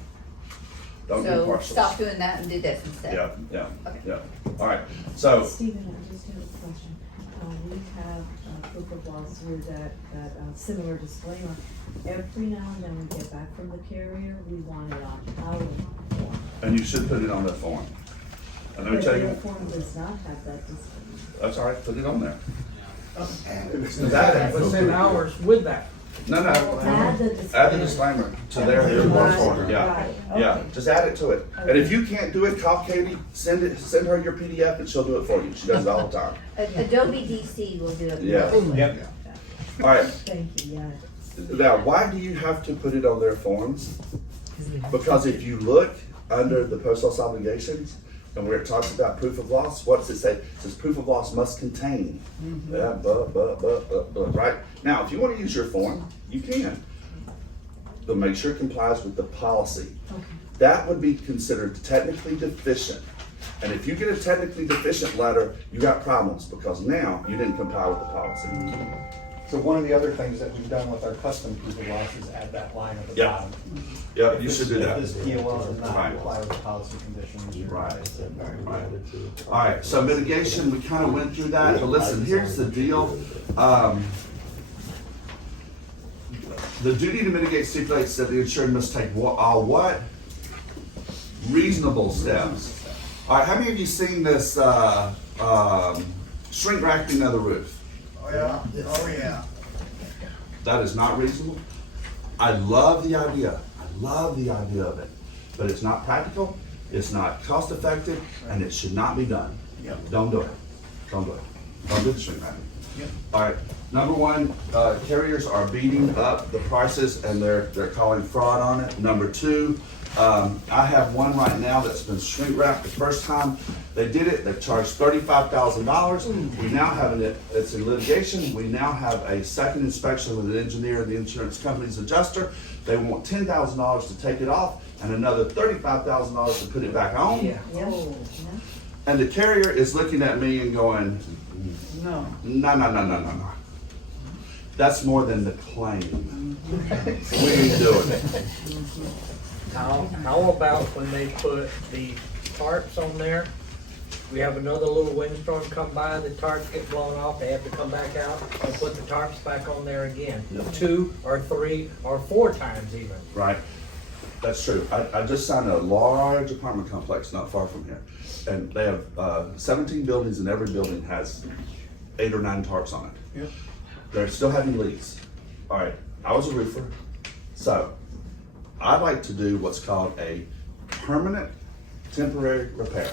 Don't do so partials. stop doing that and do this instead. Yeah. Okay. All right, so, Stephen, I just have a question. We have proof of loss with that similar disclaimer. Every now and then we get back from the carrier, we want it on our form. and you should put it on that form. And let me But tell their you, form does not have that disclaimer. that's all right, put it on there. Let's say hours with that. No, Add the disclaimer. add the disclaimer to their divorce order, yeah. Right, Yeah, okay. just add it to it. And if you can't do it, call Katie, send her your PDF and she'll do it for you. She does it all the time. Adobe DC will do it. Yeah. Yep. All right, Thank you, yeah. now, why do you have to put it on their forms? Because if you look under the post loss obligations, and where it talks about proof of loss, what does it say? It says proof of loss must contain. Yeah, right? Now, if you want to use your form, you can. But make sure it complies with the policy. Okay. That would be considered technically deficient. And if you get a technically deficient letter, you got problems because now you didn't comply with the policy. So one of the other things that we've done with our custom proof of loss is add that line at the Yeah. bottom. Yeah, you should do that. If this POL does not Right. comply with the policy conditions. you're- Right. All right, so mitigation, we kind of went through that, but listen, here's the deal. The duty to mitigate stipulates that the insured must take what? Reasonable steps. All right, how many of you seen this shrink wrapping of the roof? Oh, yeah, oh, yeah. That is not reasonable. I love the idea. I love the idea of it, but it's not practical. It's not cost effective, and it should not be done. Yep. Don't do it. Don't do it. Don't do the shrink wrapping. Yep. All right. Number one, carriers are beating up the prices and they're calling fraud on it. Number two, I have one right now that's been shrink wrapped. The first time they did it, they charged $35,000. We now have it's in litigation. We now have a second inspection with an engineer and the insurance company's adjuster. They want $10,000 to take it off and another $35,000 to put it back on. Yeah. Oh, And the carrier is looking at me and going, No. no. That's more than the claim. We ain't doing it. How about when they put the tarps on there? We have another little windstorm come by, the tarps get blown off, they have to come back out and put the tarps back on there again. 2 or 3 or 4 times even. Right, that's true. I just signed a large apartment complex not far from here. And they have 17 buildings and every building has 8 or 9 tarps on it. Yep. They're still having leaks. All right, I was a roofer, so I like to do what's called a permanent temporary repair.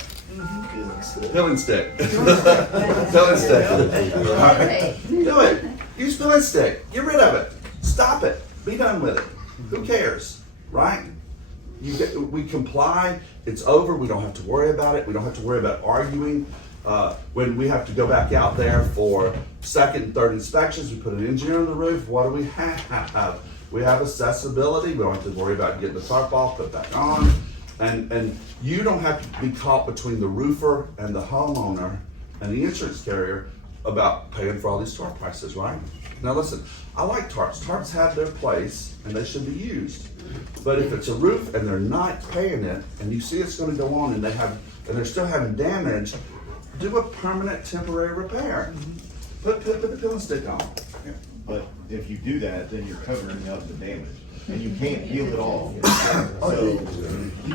Fill and stick. Fill and stick. All right, do it. Use fill and stick. Get rid of it. Stop it. Be done with it. Who cares, right? We comply. It's over. We don't have to worry about it. We don't have to worry about arguing. When we have to go back out there for second and third inspections, we put an engineer on the roof. What do we have? We have accessibility. We don't have to worry about getting the tarp off, put back on. And you don't have to be caught between the roofer and the homeowner and the insurance carrier about paying for all these tarp prices, right? Now listen, I like tarps. Tarps have their place and they should be used. But if it's a roof and they're not paying it and you see it's gonna go on and they're still having damage, do a permanent temporary repair. Put the fill and stick on. But if you do that, then you're covering up the damage, and you can't heal it all. So,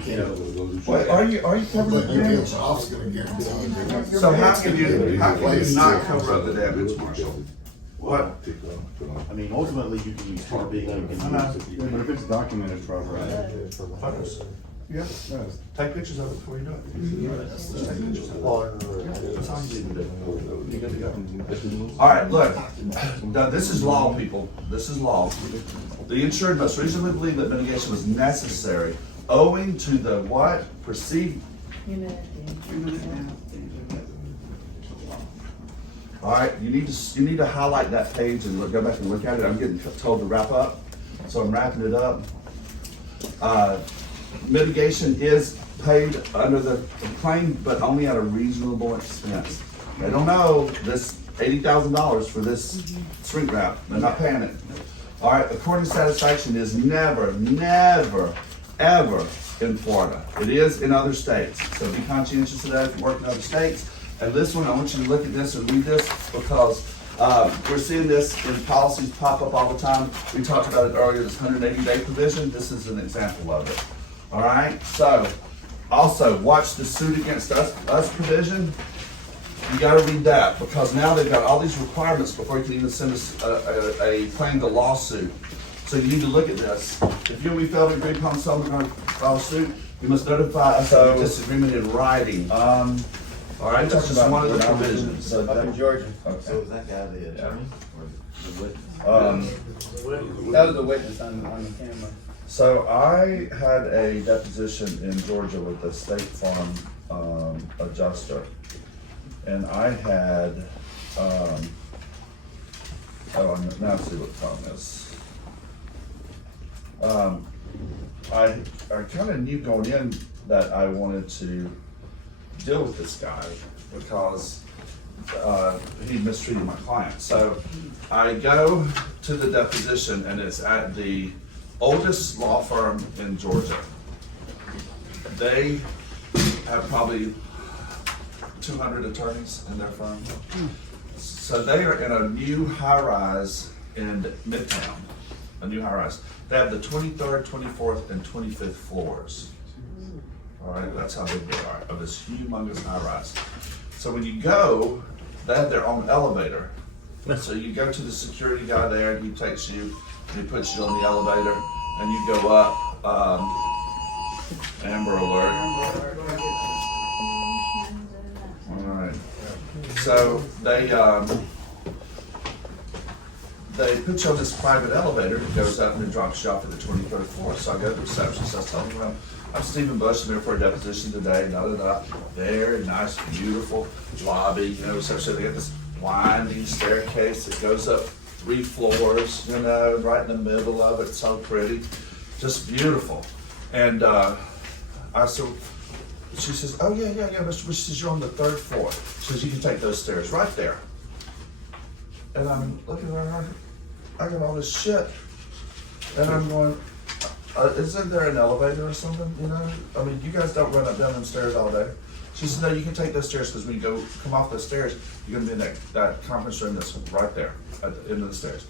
you know, What, are you covering the damage? So how can you not cover up the damage, Marshall? What? I mean, ultimately, you can use tarping, you can use, But if it's documented properly. Photos. Yeah, take pictures of it before you do it. Just take pictures of it. That's all you need to do. You good to go. All right, look, now, this is law, people. This is law. The insured must reasonably believe that mitigation was necessary owing to the what? Perceived. All right, you need to highlight that page and go back and look at it. I'm getting told to wrap up, so I'm wrapping it up. Mitigation is paid under the claim, but only at a reasonable expense. They don't know this $80,000 for this shrink wrap. They're not paying it. All right, according to satisfaction is never, ever in Florida. It is in other states. So be conscientious of that if you work in other states. And this one, I want you to look at this and read this because we're seeing this in policies pop up all the time. We talked about it earlier, this 180-day provision. This is an example of it. All right, so also watch the suit against us provision. You gotta read that because now they've got all these requirements before you can even send us a claim to lawsuit. So you need to look at this. If you and we fail to agree upon something, we're gonna file a suit, you must notify us of disagreement in writing. All right, that's just one of the provisions. so Up in Georgia. so is that guy the attorney or the witness? That was the witness on the camera. So I had a deposition in Georgia with the State Farm adjuster. And I had, now I see what the problem is. I kind of knew going in that I wanted to deal with this guy because he mistreated my client. So I go to the deposition, and it's at the oldest law firm in Georgia. They have probably 200 attorneys in their firm. So they are in a new high-rise in Midtown, a new high-rise. They have the 23rd, 24th, and 25th floors. All right, that's how big they are, of this humongous high-rise. So when you go, they have their own elevator. So you go to the security guy there, and he takes you, and he puts you on the elevator, and you go up, Amber Alert. All right. So they put you on this private elevator that goes up and it drops you off at the 23rd floor. So I go to the receptionist, I was telling her, I'm Stephen Bush, I'm here for a deposition today, Very nice, beautiful lobby, you know, so they got this winding staircase that goes up 3 floors, you know, right in the middle of it, so pretty, just beautiful. And she says, oh yeah, Mr. Bush says you're on the 3rd floor. She says, you can take those stairs right there. And I'm looking at her, I got all this shit. And I'm going, isn't there an elevator or something, you know? I mean, you guys don't run up down them stairs all day. She says, no, you can take those stairs because when you come off those stairs, you're gonna be in that conference room that's right there at the end of the stairs.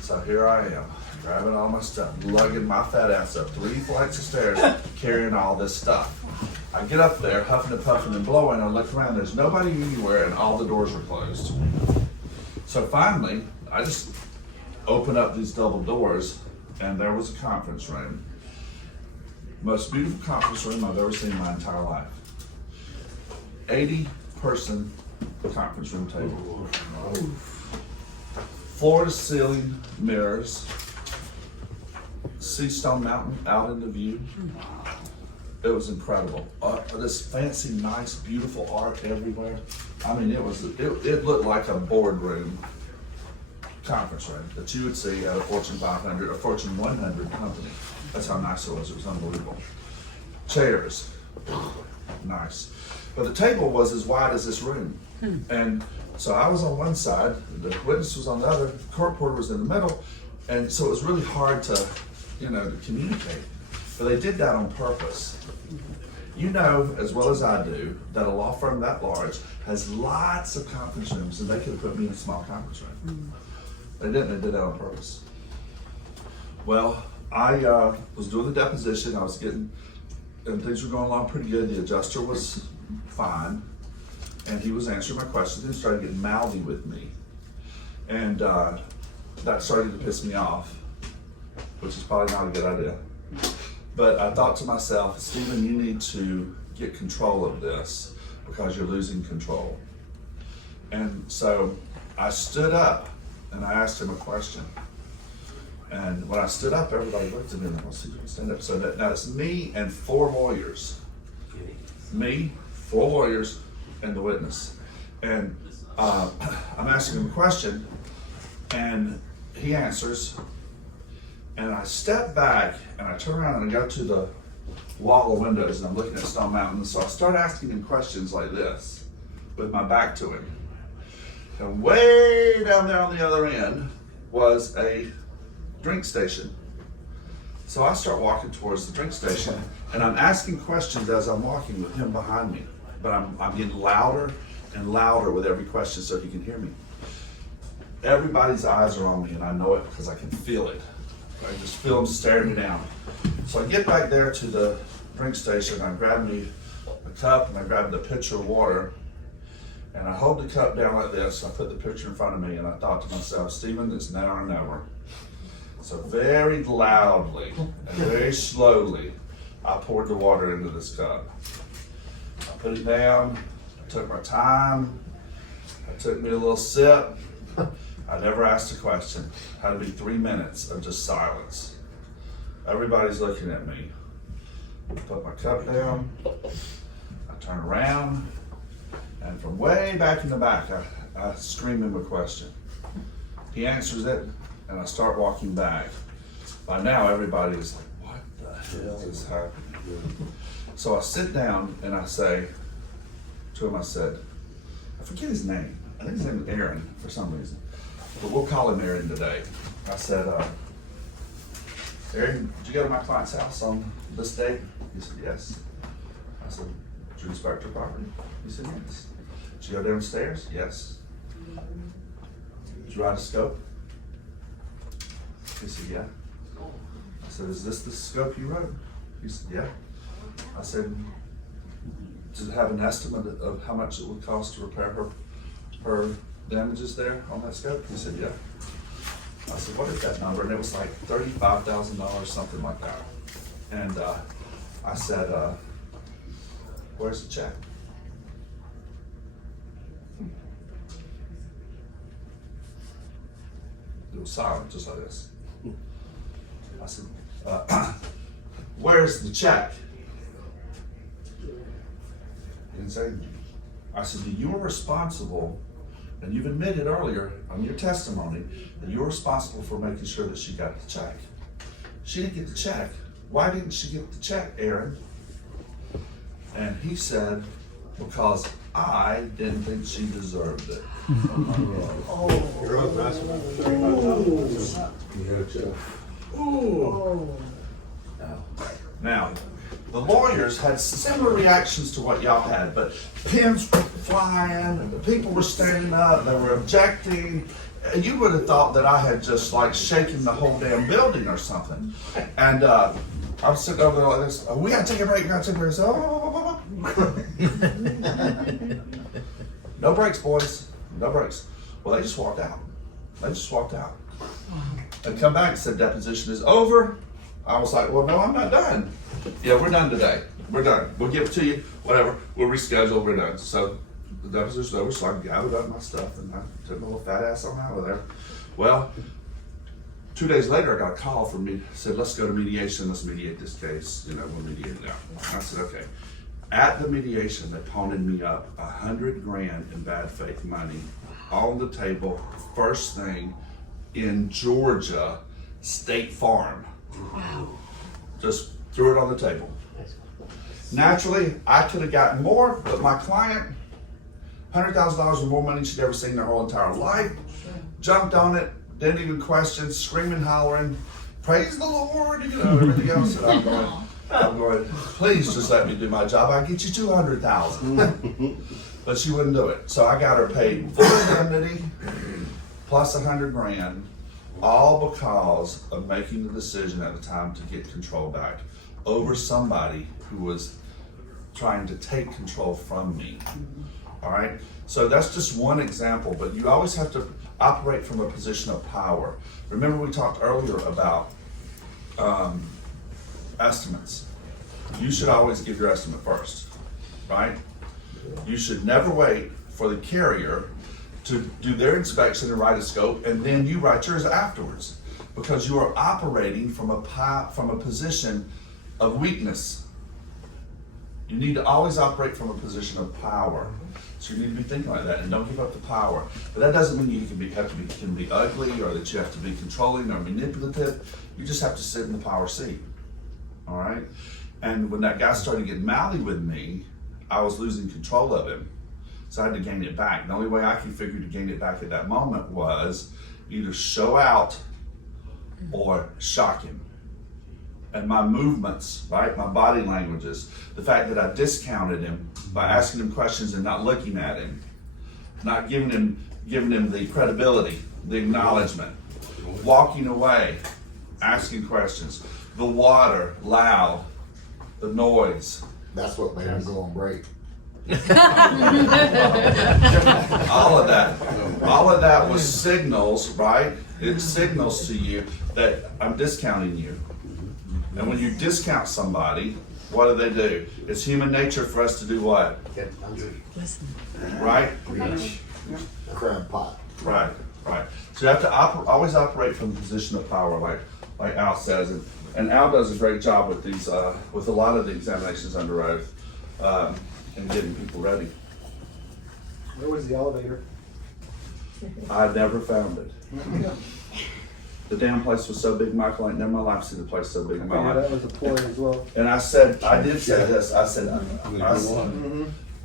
So here I am, grabbing all my stuff, lugging my fat ass up 3 flights of stairs, carrying all this stuff. I get up there, huffing and puffing and blowing, I look around, there's nobody anywhere, and all the doors are closed. So finally, I just open up these double doors, and there was a conference room. Most beautiful conference room I've ever seen in my entire life. 80-person conference room table. Floor to ceiling mirrors. See Stone Mountain out in the view. It was incredible. This fancy, nice, beautiful art everywhere. I mean, it looked like a boardroom conference room that you would see at a Fortune 500 or Fortune 100 company. That's how nice it was. It was unbelievable. Chairs, nice. But the table was as wide as this room. And so I was on one side, the witness was on the other, the court reporter was in the middle, and so it was really hard to, to communicate. But they did that on purpose. You know as well as I do that a law firm that large has lots of conference rooms, and they could have put me in a small conference room. They didn't, they did that on purpose. Well, I was doing the deposition, I was getting, and things were going along pretty good. The adjuster was fine, and he was answering my questions and started getting mouthy with me. And that started to piss me off, which is probably not a good idea. But I thought to myself, Stephen, you need to get control of this because you're losing control. And so I stood up and I asked him a question. And when I stood up, everybody looked at me and I was like, stand up. So now it's me and 4 lawyers. Me, 4 lawyers, and the witness. And I'm asking him a question, and he answers. And I step back and I turn around and I go to the wall of windows and I'm looking at Stone Mountain. So I start asking him questions like this with my back to him. And way down there on the other end was a drink station. So I start walking towards the drink station and I'm asking questions as I'm walking with him behind me. But I'm getting louder and louder with every question so he can hear me. Everybody's eyes are on me and I know it because I can feel it. I just feel them staring me down. So I get back there to the drink station, I grab me a cup and I grab the pitcher of water and I hold the cup down like this. I put the pitcher in front of me and I thought to myself, Stephen, it's now or never. So very loudly and very slowly, I poured the water into this cup. I put it down, I took my time, I took me a little sip. I never asked a question. Had to be 3 minutes of just silence. Everybody's looking at me. I put my cup down, I turn around, and from way back in the back, I scream him a question. He answers it, and I start walking back. By now, everybody is like, what the hell is happening? So I sit down and I say to him, I said, I forget his name. I think his name is Aaron for some reason. But we'll call him Aaron today. I said, Aaron, did you go to my client's house on this day? He said, yes. I said, did you inspect your property? He said, yes. Did you go downstairs? Yes. Did you write a scope? He said, yeah. I said, is this the scope you wrote? He said, yeah. I said, does it have an estimate of how much it would cost to repair her damages there on that scope? He said, yeah. I said, what is that number? And it was like $35,000, something like that. And I said, where's the check? It was silent, just like this. I said, where's the check? He didn't say anything. I said, you were responsible, and you've admitted earlier on your testimony that you were responsible for making sure that she got the check. She didn't get the check. Why didn't she get the check, Aaron? And he said, because I didn't think she deserved it. You're up, Master. Now, the lawyers had similar reactions to what y'all had, but pens were flying, and the people were standing up, they were objecting. You would have thought that I had just like shaken the whole damn building or something. And I was sitting over there like this, oh, we gotta take a break, we gotta take a break. I said, oh. No breaks, boys, no breaks. Well, they just walked out. They just walked out. And come back and said, deposition is over. I was like, well, no, I'm not done. Yeah, we're done today. We're done. We'll give it to you, whatever. We'll reschedule, we're done. So the deposition's over, so I gathered up my stuff and I took my little fat ass on out of there. Well, 2 days later, I got a call from me, said, let's go to mediation, let's mediate this case. You know, we'll mediate it out. I said, okay. At the mediation, they pawned me up $100,000 in bad faith money on the table, first thing in Georgia, State Farm. Wow. Just threw it on the table. Naturally, I could have gotten more, but my client, $100,000 or more money she'd ever seen in her whole entire life, jumped on it, didn't even question, screaming, hollering, praise the Lord, you know, everything else. And I'm going, please just let me do my job. I'll get you $200,000. But she wouldn't do it. So I got her paid full indemnity plus $100,000, all because of making the decision at the time to get control back over somebody who was trying to take control from me. All right? So that's just one example, but you always have to operate from a position of power. Remember we talked earlier about estimates. You should always give your estimate first, right? You should never wait for the carrier to do their inspection and write a scope, and then you write yours afterwards, because you are operating from a position of weakness. You need to always operate from a position of power. So you need to be thinking like that, and don't give up the power. But that doesn't mean you can be ugly, or that you have to be controlling or manipulative. You just have to sit in the power seat. All right? And when that guy started getting mouthy with me, I was losing control of him. So I had to gain it back. The only way I could figure to gain it back at that moment was either show out or shock him. And my movements, right, my body languages, the fact that I discounted him by asking him questions and not looking at him, not giving him the credibility, the acknowledgement, walking away, asking questions, the water, loud, the noise. That's what made him go on break. All of that was signals, right? It signals to you that I'm discounting you. And when you discount somebody, what do? It's human nature for us to do what? Right? Reach. Crab pot. Right. So you have to always operate from a position of power, like Al says, and Al does a great job with these, with a lot of the examinations under oath, and getting people ready. Where was the elevator? I never found it. The damn place was so big, Michael, I ain't never in my life seen the place so big in my Yeah, life. that was a ploy as well. And I did say this, I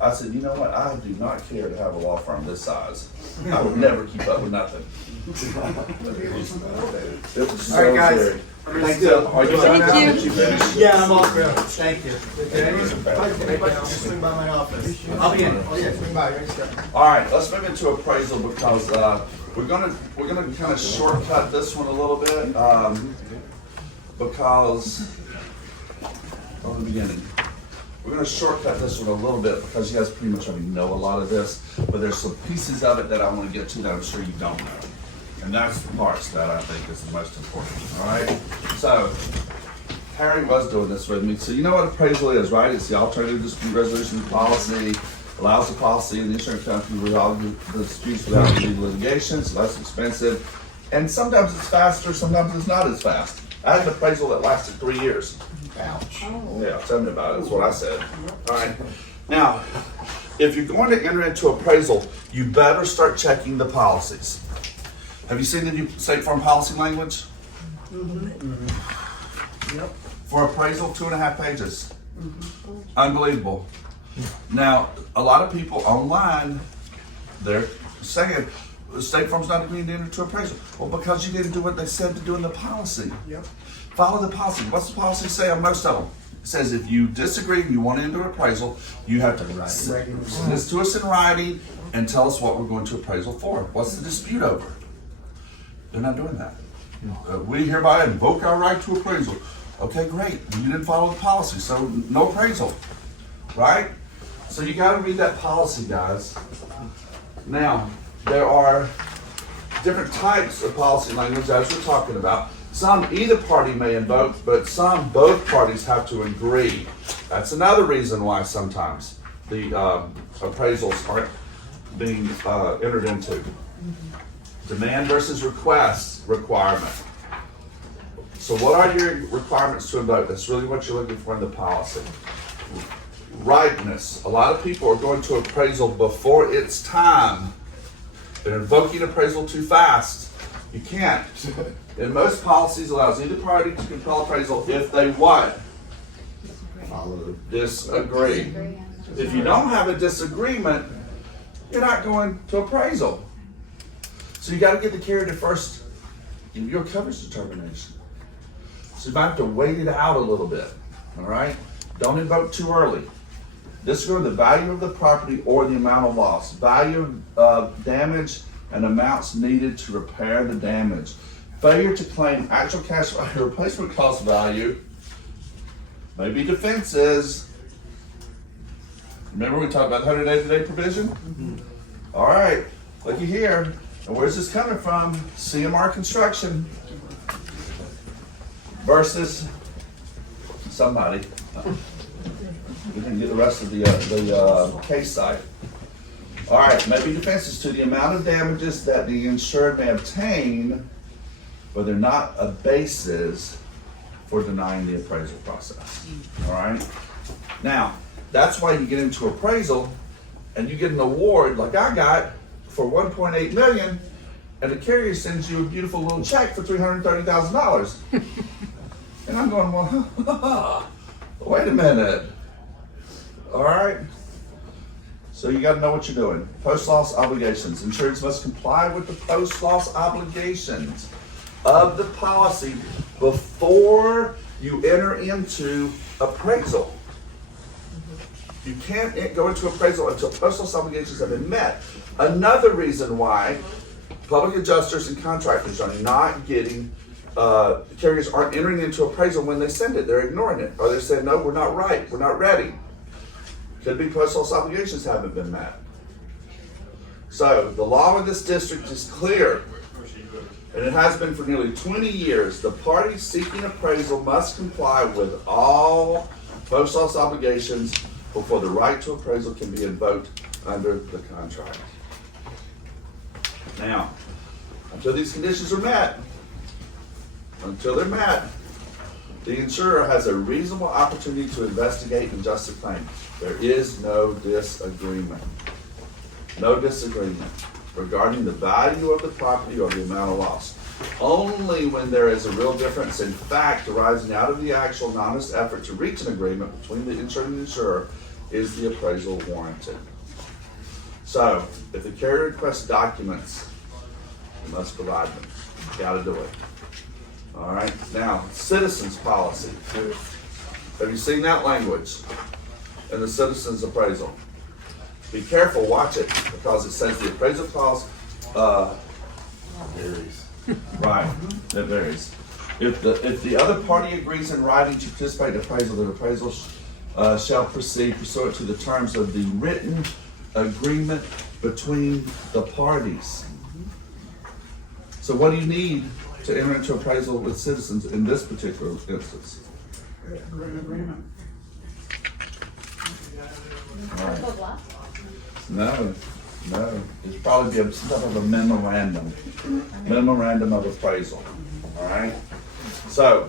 I said, you know what, I do not care to have a law firm this size. I would never keep up with nothing. It was so All right, guys. scary. Thank you. Are you done now? Did you finish? Yeah, I'm all good. Thank you. Just swing by my office. I'll be in. Oh, yeah, swing by. All right, let's move into appraisal because we're gonna kind of shortcut this one a little bit because from the beginning. We're gonna shortcut this one a little bit because you guys pretty much already know a lot of this, but there's some pieces of it that I want to get to that I'm sure you don't know. And that's the parts that I think is the most important, all right? So, Harry was doing this with me. So you know what appraisal is, right? It's the alternative dispute resolution policy, allows the policy and the insurance company to resolve the disputes without legal litigation. It's less expensive. And sometimes it's faster, sometimes it's not as fast. I had an appraisal that lasted 3 years. Ouch. Yeah, tell me about it, that's what I said. All right, now, if you're going to enter into appraisal, you better start checking the policies. Have you seen the new State Farm policy language? Yep. For appraisal, 2.5 pages. Unbelievable. Now, a lot of people online, they're saying, State Farm's not agreeing to enter into appraisal. Well, because you didn't do what they said to do in the policy. Yep. Follow the policy. What's the policy say on most of them? It says if you disagree and you want to enter appraisal, you have to send this to us in writing and tell us what we're going to appraisal for. What's the dispute over? They're not doing that. We hereby invoke our right to appraisal. Okay, great. You didn't follow the policy, so no appraisal, right? So you got to read that policy, guys. Now, there are different types of policy language as we're talking about. Some either party may invoke, but some both parties have to agree. That's another reason why sometimes the appraisals aren't being entered into. Demand versus request requirement. So what are your requirements to invoke? That's really what you're looking for in the policy. Rightness. A lot of people are going to appraisal before it's time. They're invoking appraisal too fast. You can't. In most policies allows either party to compel appraisal if they what? Disagree. If you don't have a disagreement, you're not going to appraisal. So you got to get the carrier to first give you a coverage determination. So you might have to wait it out a little bit. All right? Don't invoke too early. Disagree with the value of the property or the amount of loss. Value of damage and amounts needed to repair the damage. Failure to claim actual cash value, replacement cost value, maybe defenses. Remember we talked about the 180-day provision? All right, looky here. And where's this coming from? CMR Construction versus somebody. We didn't get the rest of the case site. All right, maybe defenses to the amount of damages that the insured may obtain, but they're not a basis for denying the appraisal process. All right? Now, that's why you get into appraisal and you get an award like I got for $1.8 million, and the carrier sends you a beautiful little check for $330,000. And I'm going, well, wait a minute. All right? So you got to know what you're doing. Post-loss obligations. Insurance must comply with the post-loss obligations of the policy before you enter into appraisal. You can't go into appraisal until post-loss obligations have been met. Another reason why public adjusters and contractors are not getting, carriers aren't entering into appraisal when they send it. They're ignoring it. Or they're saying, no, we're not right. We're not ready. Could be post-loss obligations haven't been met. So the law in this district is clear, and it has been for nearly 20 years. The party seeking appraisal must comply with all post-loss obligations before the right to appraisal can be invoked under the contract. Now, until these conditions are met, until they're met, the insurer has a reasonable opportunity to investigate and adjust the claim. There is no disagreement. No disagreement regarding the value of the property or the amount of loss. Only when there is a real difference in fact arising out of the actual and honest effort to reach an agreement between the insured and insurer is the appraisal warranted? So, if the carrier requests documents, you must provide them. You gotta do it. All right, now, citizens policy. Have you seen that language in the citizens appraisal? Be careful, watch it, because it says the appraisal clause, Varies. right, it varies. If the other party agrees in writing to participate in appraisal, the appraisal shall proceed pursuant to the terms of the written agreement between the parties. So what do you need to enter into appraisal with citizens in this particular instance? Written agreement. All right. Blah, blah. No, it's probably be some type of a memorandum of appraisal, all right? So,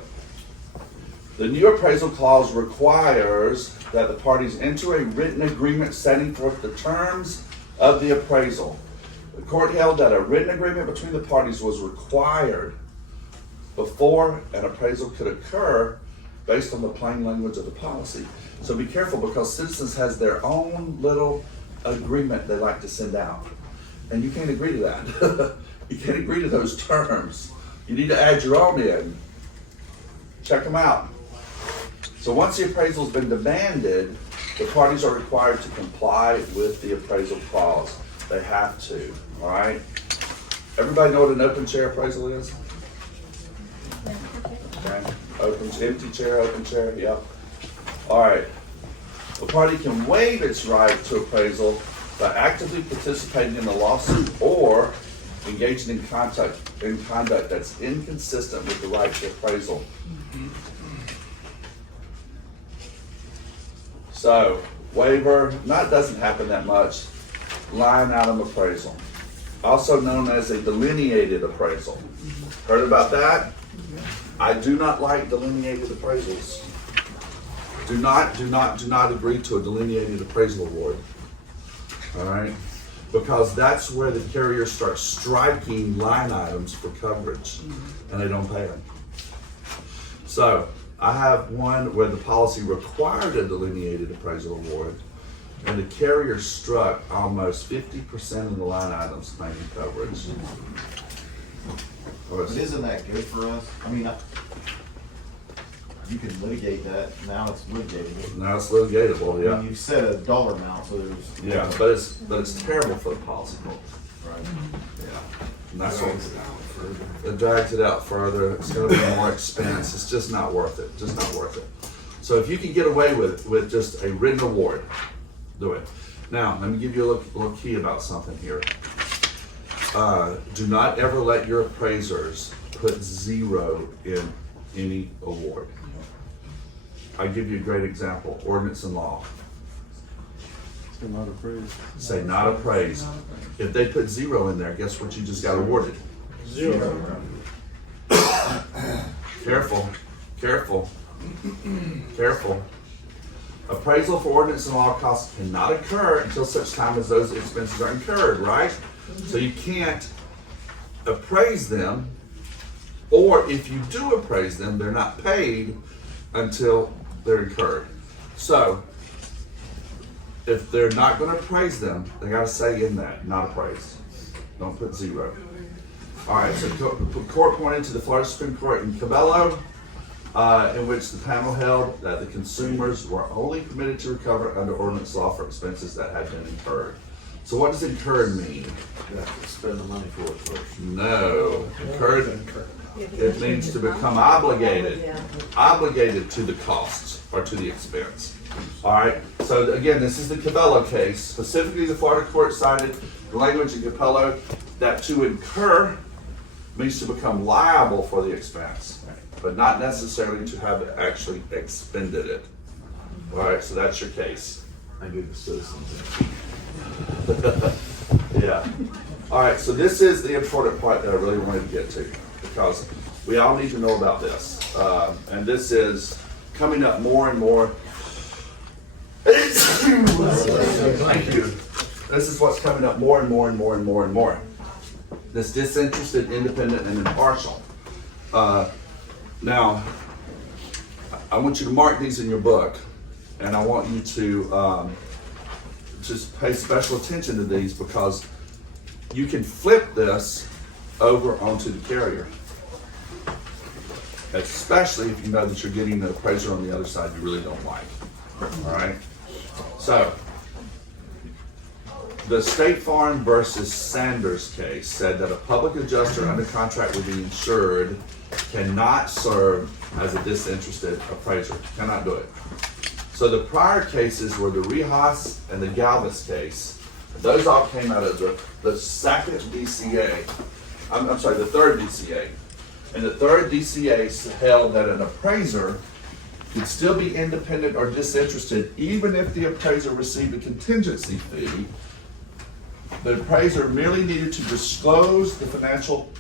the new appraisal clause requires that the parties enter a written agreement setting forth the terms of the appraisal. The court held that a written agreement between the parties was required before an appraisal could occur based on the plain language of the policy. So be careful, because citizens has their own little agreement they like to send out. And you can't agree to that. You can't agree to those terms. You need to add your own in. Check them out. So once the appraisal's been demanded, the parties are required to comply with the appraisal clause. They have to, all right? Everybody know what an open chair appraisal is? Okay. Empty chair, open chair, yep. All right. A party can waive its right to appraisal by actively participating in the lawsuit or engaging in conduct that's inconsistent with the right to appraisal. So, waiver, doesn't happen that much. Line item appraisal, also known as a delineated appraisal. Heard about that? I do not like delineated appraisals. Do not agree to a delineated appraisal award. All right? Because that's where the carrier starts striking line items for coverage, and they don't pay them. So, I have one where the policy required a delineated appraisal award, and the carrier struck almost 50% of the line items claiming coverage. But isn't that good for us? I mean, you can litigate that, now it's litigatable. Now it's litigatable, I yeah. mean, you set a dollar amount, so there's. Yeah, but it's terrible for the policyholder. Right. Yeah. And that's what it drags it out further. It's gonna be more expense. It's just not worth it. Just not worth it. So if you can get away with just a written award, do it. Now, let me give you a little key about something here. Do not ever let your appraisers put 0 in any award. I'll give you a great example, ordinance and law. Not appraised. Say not appraised. If they put 0 in there, guess what you just got awarded? 0. Careful, careful, careful. Appraisal for ordinance and law costs cannot occur until such time as those expenses are incurred, right? So you can't appraise them, or if you do appraise them, they're not paid until they're incurred. So, if they're not gonna appraise them, they gotta say in that, not appraised. Don't put 0. All right, so the court pointed to the Florida Supreme Court in Cabello, in which the panel held that the consumers were only permitted to recover under ordinance law for expenses that had been incurred. So what does incurred mean? You have to spend the money for it first. No, incurred, it means to become obligated to the costs or to the expense. All right, so again, this is the Cabello case. Specifically, the Florida court cited the language in Cabello that to incur means to become liable for the expense, but not necessarily to have actually expended it. All right, so that's your case. I do the citizens. Yeah. All right, so this is the important part that I really wanted to get to, because we all need to know about this. And this is coming up more and more. Thank you. This is what's coming up more and more and more and more and more. This disinterested, independent, and impartial. Now, I want you to mark these in your book. And I want you to just pay special attention to these, because you can flip this over onto the carrier. Especially if you know that you're getting the appraiser on the other side you really don't like. All right? So, the State Farm versus Sanders case said that a public adjuster under contract with the insured cannot serve as a disinterested appraiser. Cannot do it. So the prior cases were the Rijas and the Galvez case. Those all came out of the second DCA. I'm sorry, the third DCA. And the third DCA held that an appraiser could still be independent or disinterested even if the appraiser received a contingency fee. The appraiser merely needed to disclose the financial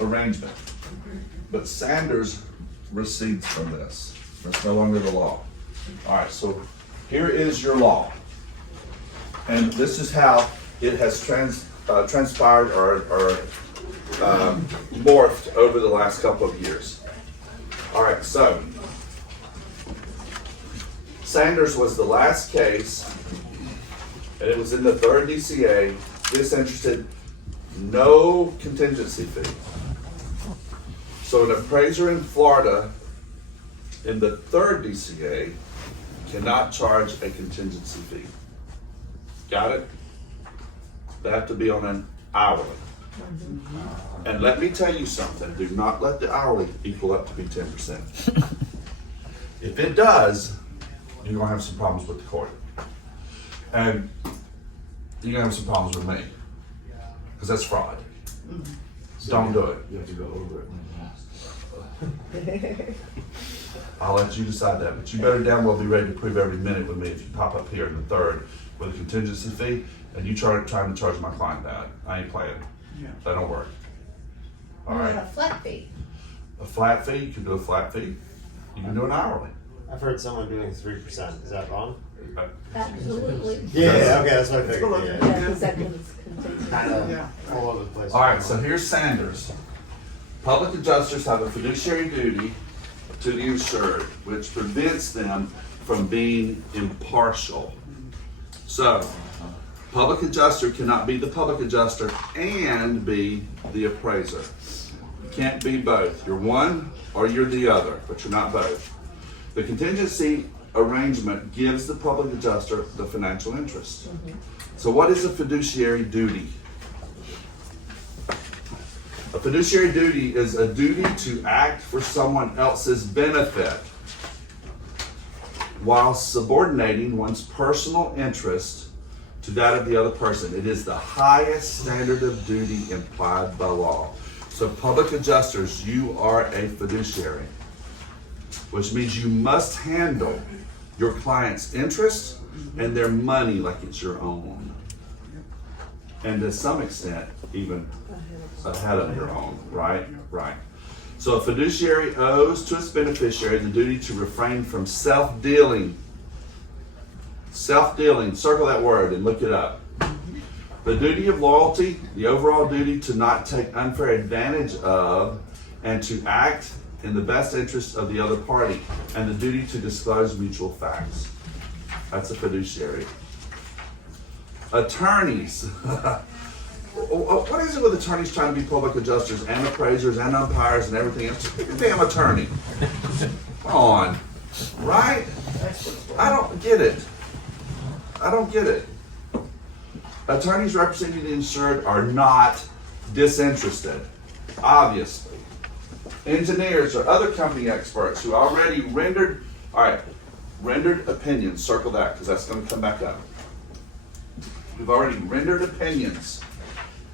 arrangement. But Sanders recedes from this. That's no longer the law. All right, so here is your law. And this is how it has transpired or morphed over the last couple of years. All right, so Sanders was the last case, and it was in the third DCA, disinterested, no contingency fee. So an appraiser in Florida in the third DCA cannot charge a contingency fee. Got it? They have to be on an hourly. And let me tell you something, do not let the hourly equal up to be 10%. If it does, you're gonna have some problems with the court. And you're gonna have some problems with me, because that's fraud. Don't do it. You have to go over it. I'll let you decide that, but you better damn well be ready to prove every minute with me if you pop up here in the third with a contingency fee and you trying to charge my client that. I ain't playing. Yeah. That don't work. All What right. about a flat fee? A flat fee, you can do a flat fee. You can do an hourly. I've heard someone doing 3%. Is that wrong? Absolutely. Yeah, okay, that's what I figured. Yeah, Yeah. because that means contingency. Kind of Yeah. all over the place. All right, so here's Sanders. Public adjusters have a fiduciary duty to the insured, which prevents them from being impartial. So, public adjuster cannot be the public adjuster and be the appraiser. You can't be both. You're one or you're the other, but you're not both. The contingency arrangement gives the public adjuster the financial interest. So what is a fiduciary duty? A fiduciary duty is a duty to act for someone else's benefit while subordinating one's personal interest to that of the other person. It is the highest standard of duty implied by law. So public adjusters, you are a fiduciary, which means you must handle your client's interest and their money like it's your own. And to some extent, even ahead of your own, right? Right. So a fiduciary owes to its beneficiary the duty to refrain from self-dealing. Self-dealing, circle that word and look it up. The duty of loyalty, the overall duty to not take unfair advantage of and to act in the best interest of the other party, and the duty to disclose mutual facts. That's a fiduciary. Attorneys. What is it with attorneys trying to be public adjusters and appraisers and umpires and everything else? Just pick a damn attorney. Come on. Right? I don't get it. I don't get it. Attorneys representing the insured are not disinterested, obviously. Engineers or other company experts who already rendered opinions, circle that because that's going to come back up. Who've already rendered opinions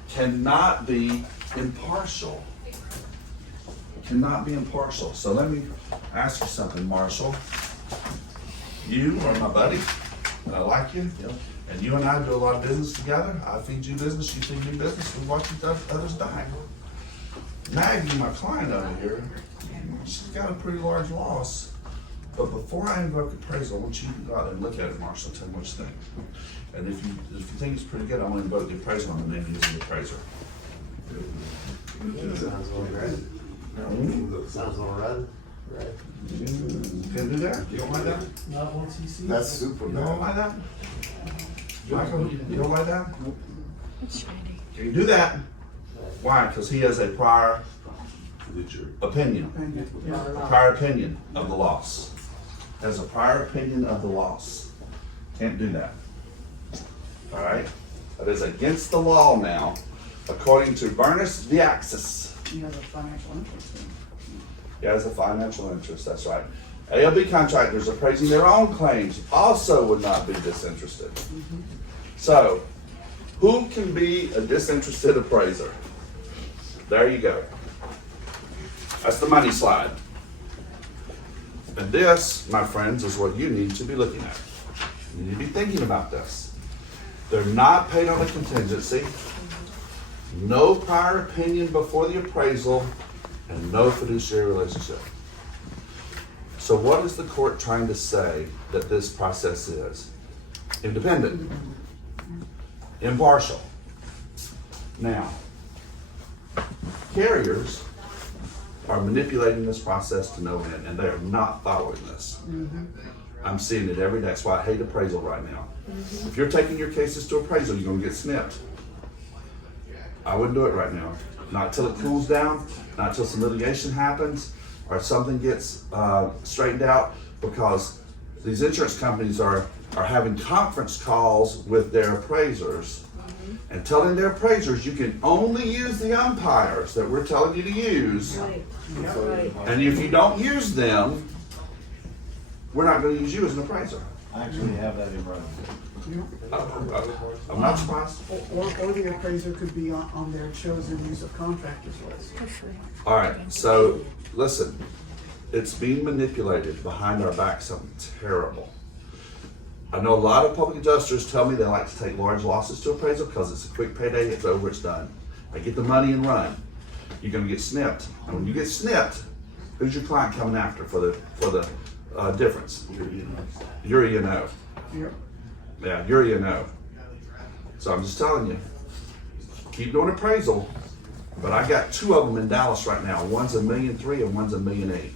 cannot be impartial. Cannot be impartial. So let me ask you something, Marshall. You are my buddy, and I like you. And you and I do a lot of business together. I feed you business, you feed me business. We watch others die. Maggie, my client over here, she's got a pretty large loss. But before I invoke appraisal, I want you to go out and look at it, Marshall, and tell me what you think. And if you think it's pretty good, I'm gonna invoke the appraisal on the name of the appraiser. Sounds a little red. Sounds a little red. Can do that? You don't like that? Not once he sees. That's super You don't bad. like that? Michael, you don't like that? Can you do that? Why? Because he has a prior opinion. A prior opinion of the loss. Has a prior opinion of the loss. Can't do that. All right? That is against the law now, according to Berners v. Axis. He has a financial interest in it. He has a financial interest, that's right. ALB contractors appraising their own claims also would not be disinterested. So, who can be a disinterested appraiser? There you go. That's the money slide. And this, my friends, is what you need to be looking at. You need to be thinking about this. They're not paid on a contingency, no prior opinion before the appraisal, and no fiduciary relationship. So what is the court trying to say that this process is? Independent, impartial. Now, carriers are manipulating this process to no end, and they are not following this. I'm seeing it every day. That's why I hate appraisal right now. If you're taking your cases to appraisal, you're gonna get snipped. I wouldn't do it right now. Not till it cools down, not till some litigation happens, or something gets straightened out, because these insurance companies are having conference calls with their appraisers and telling their appraisers you can only use the umpires that we're telling you to use. Right, right. And if you don't use them, we're not gonna use you as an appraiser. I actually have that in writing. I'm not surprised. Or the appraiser could be on their chosen use of contractors list. All right, so listen, it's being manipulated behind our back, something terrible. I know a lot of public adjusters tell me they like to take large losses to appraisal because it's a quick payday, it's over, it's done. They get the money and run. You're gonna get snipped. And when you get snipped, who's your client coming after for the difference? Your E&O. Yep. Yeah, your E&O. So I'm just telling you, keep doing appraisal, but I got two of them in Dallas right now. One's $1.3 million and one's $1.8 million.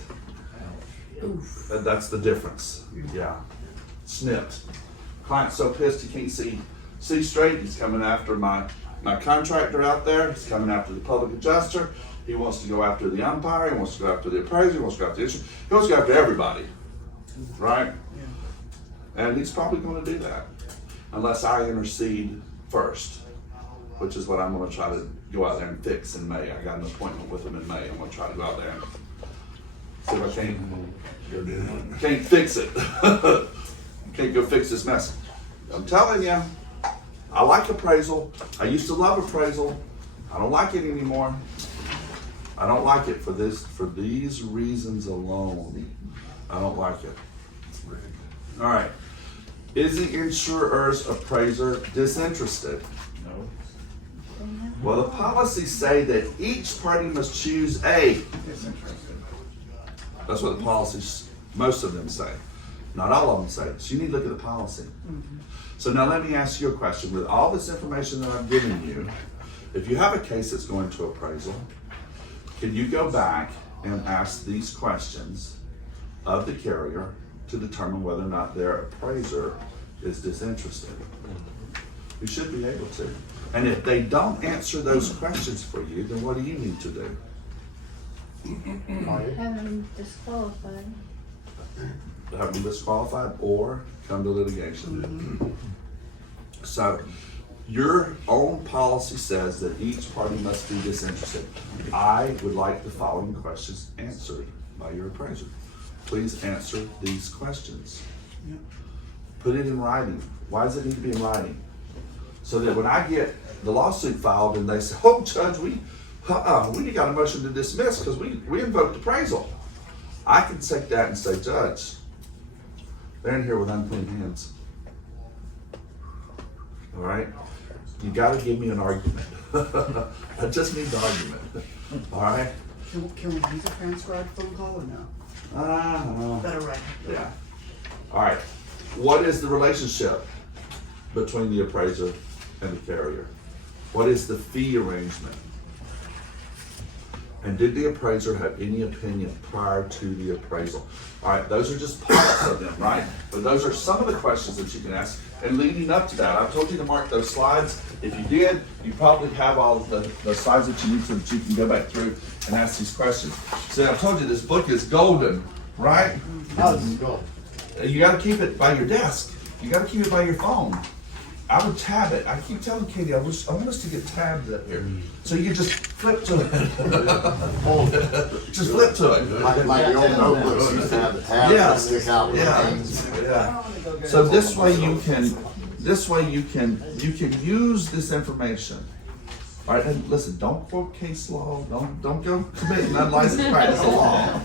That's the difference. Yeah. Snipped. Client's so pissed he can't see straight. He's coming after my contractor out there. He's coming after the public adjuster. He wants to go after the umpire. He wants to go after the appraiser. He wants to go after the insurance. He wants to go after everybody. Right? And he's probably going to do that unless I intercede first, which is what I'm going to try to go out there and fix in May. I got an appointment with him in May. I'm going to try to go out there and see if I can't fix it. Can't go fix this mess. I'm telling you, I like appraisal. I used to love appraisal. I don't like it anymore. I don't like it for these reasons alone. I don't like it. All right. Is the insurer's appraiser disinterested? No. Well, the policies say that each party must choose a. Disinterested. That's what the policies, most of them say. Not all of them say. So you need to look at the policy. So now let me ask you a question. With all this information that I'm giving you, if you have a case that's going to appraisal, can you go back and ask these questions of the carrier to determine whether or not their appraiser is disinterested? You should be able to. And if they don't answer those questions for you, then what do you need to do? Have them disqualified. Have them disqualified or come to litigation. So your own policy says that each party must be disinterested. I would like the following questions answered by your appraiser. Please answer these questions. Put it in writing. Why does it need to be in writing? So that when I get the lawsuit filed and they say, oh, Judge, we got a motion to dismiss because we invoked appraisal. I can take that and say, Judge, they're in here with unclean hands. All right? You got to give me an argument. I just need the argument. All right? Can we use a transcribed phone call or no? No. Better record. Yeah. All right. What is the relationship between the appraiser and the carrier? What is the fee arrangement? And did the appraiser have any opinion prior to the appraisal? All right, those are just parts of them, right? But those are some of the questions that you can ask. And leading up to that, I told you to mark those slides. If you did, you probably have all of the slides that you need so that you can go back through and ask these questions. So I told you this book is golden, right? How's this going? You gotta keep it by your desk. You gotta keep it by your phone. I would tab it. I keep telling Katie, I want us to get tabs up here. So you just flip to it. Just flip to it. Like your old notebooks used to have the tabs Yeah. that stick out with the Yeah, names. yeah. So this way you can use this information. All right, and listen, don't quote case law, don't go committing unlicensed practice of law.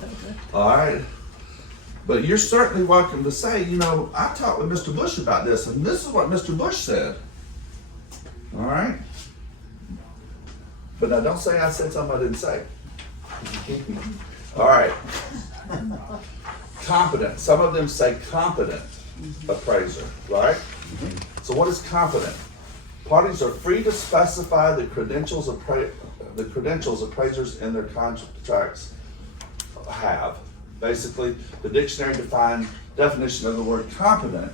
All right? But you're certainly welcome to say, you know, I talked with Mr. Bush about this, and this is what Mr. Bush said. All right? But now don't say I said something I didn't say. All right. Competent. Some of them say competent appraiser, right? So what is competent? Parties are free to specify the credentials appraisers in their contracts have. Basically, the dictionary definition of the word competent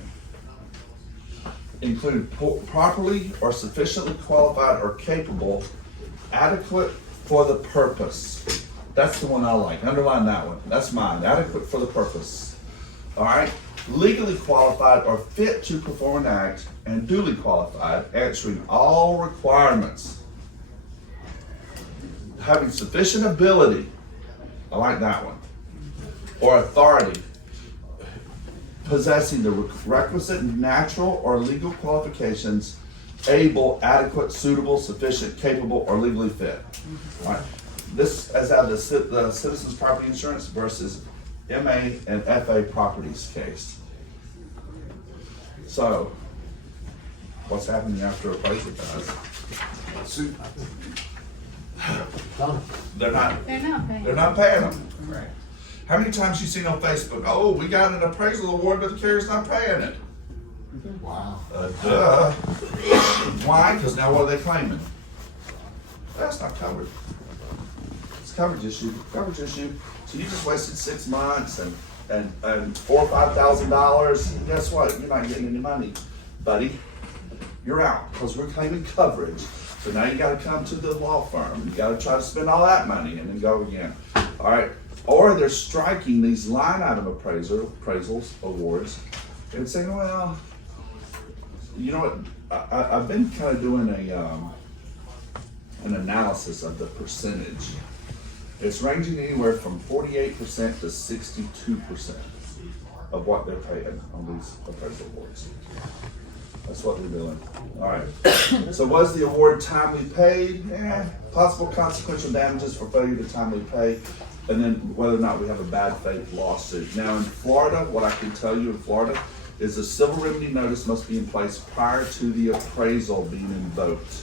include properly or sufficiently qualified or capable, adequate for the purpose. That's the one I like. Underline that one. That's mine. Adequate for the purpose. All right. Legally qualified or fit to perform an act, and duly qualified, answering all requirements. Having sufficient ability. I like that one. Or authority, possessing the requisite natural or legal qualifications, able, adequate, suitable, sufficient, capable, or legally fit. All right. This is out of the Citizens Property Insurance versus MA and FA Properties case. So, what's happening after appraisal guys? Done. They're not They're not paying. them. Right. How many times you seen on Facebook, oh, we got an appraisal award, but the carrier's not paying it? Wow. Duh. Why? Because now what are they claiming? That's not covered. It's coverage issue. Coverage issue. So you just wasted 6 months and $4,000 or $5,000. And guess what? You're not getting any money, buddy. You're out because we're claiming coverage. So now you got to come to the law firm. You got to try to spend all that money and then go again. All right. Or they're striking these line item appraisals awards and saying, well, you know what? I've been kind of doing an analysis of the percentage. It's ranging anywhere from 48% to 62% of what they're paying on these appraisal awards. That's what they're doing. All right. So was the award timely paid? Possible consequential damages for failure to timely pay. And then whether or not we have a bad faith lawsuit. Now in Florida, what I can tell you in Florida is a civil remedy notice must be in place prior to the appraisal being invoked.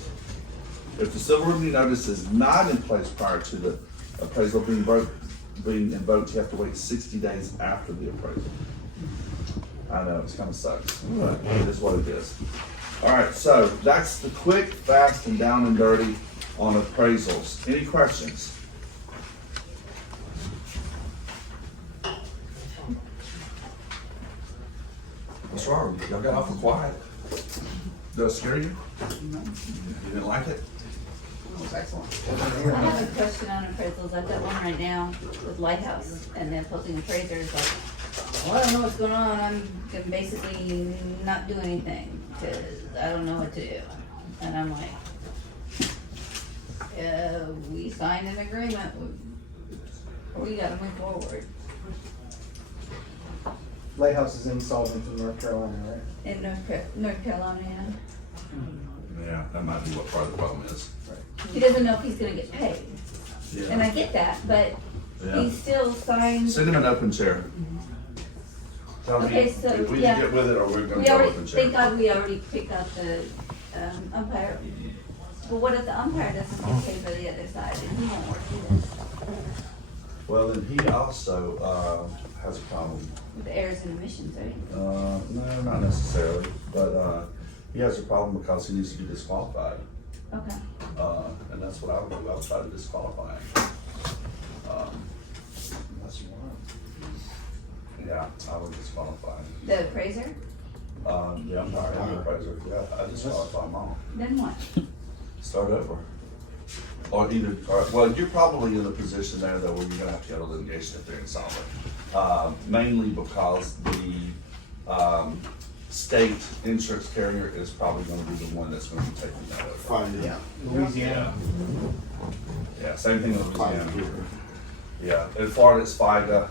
If the civil remedy notice is not in place prior to the appraisal being invoked, you have to wait 60 days after the appraisal. I know, it kind of sucks, but it is what it is. All right, so that's the quick, fast, and down and dirty on appraisals. Any questions? What's wrong? Y'all got awful quiet. Did I scare you? No, You didn't like it? it was excellent. I have a question on appraisals. I've got one right now with Lighthouse, and the opposing appraiser is like, well, I don't know what's going on. I'm gonna basically not do anything because I don't know what to do. And I'm like, we signed an agreement. We gotta move forward. Lighthouse is insolvent in North Carolina, right? In North Carolina, yeah. Yeah, that might be what part of the problem is. He doesn't know if he's gonna get paid. And I get that, but Yeah. he still signed. Send him an open chair. Tell me Okay, so, if we yeah. can get with it or we're gonna We go already, open thank chair. God we already picked out the umpire. But what if the umpire doesn't get paid by the other side and he won't work either? Well, then he also has a problem. With the errors and omissions, right? No, not necessarily, but he has a problem because he needs to be disqualified. Okay. And that's what I would do. I would try to disqualify him. Unless you want. Yeah, I would disqualify. The appraiser? Yeah, I'm not an appraiser, yeah, I disqualify them all. Then what? Start over. Or either, well, you're probably in a position there though where you're gonna have to go to litigation if they're insolvent. Mainly because the, state insurance carrier is probably gonna be the one that's gonna be taking that over. Fine, yeah. Louisiana. Yeah, same thing with Fine. Louisiana. Yeah, in Florida it's FIGA,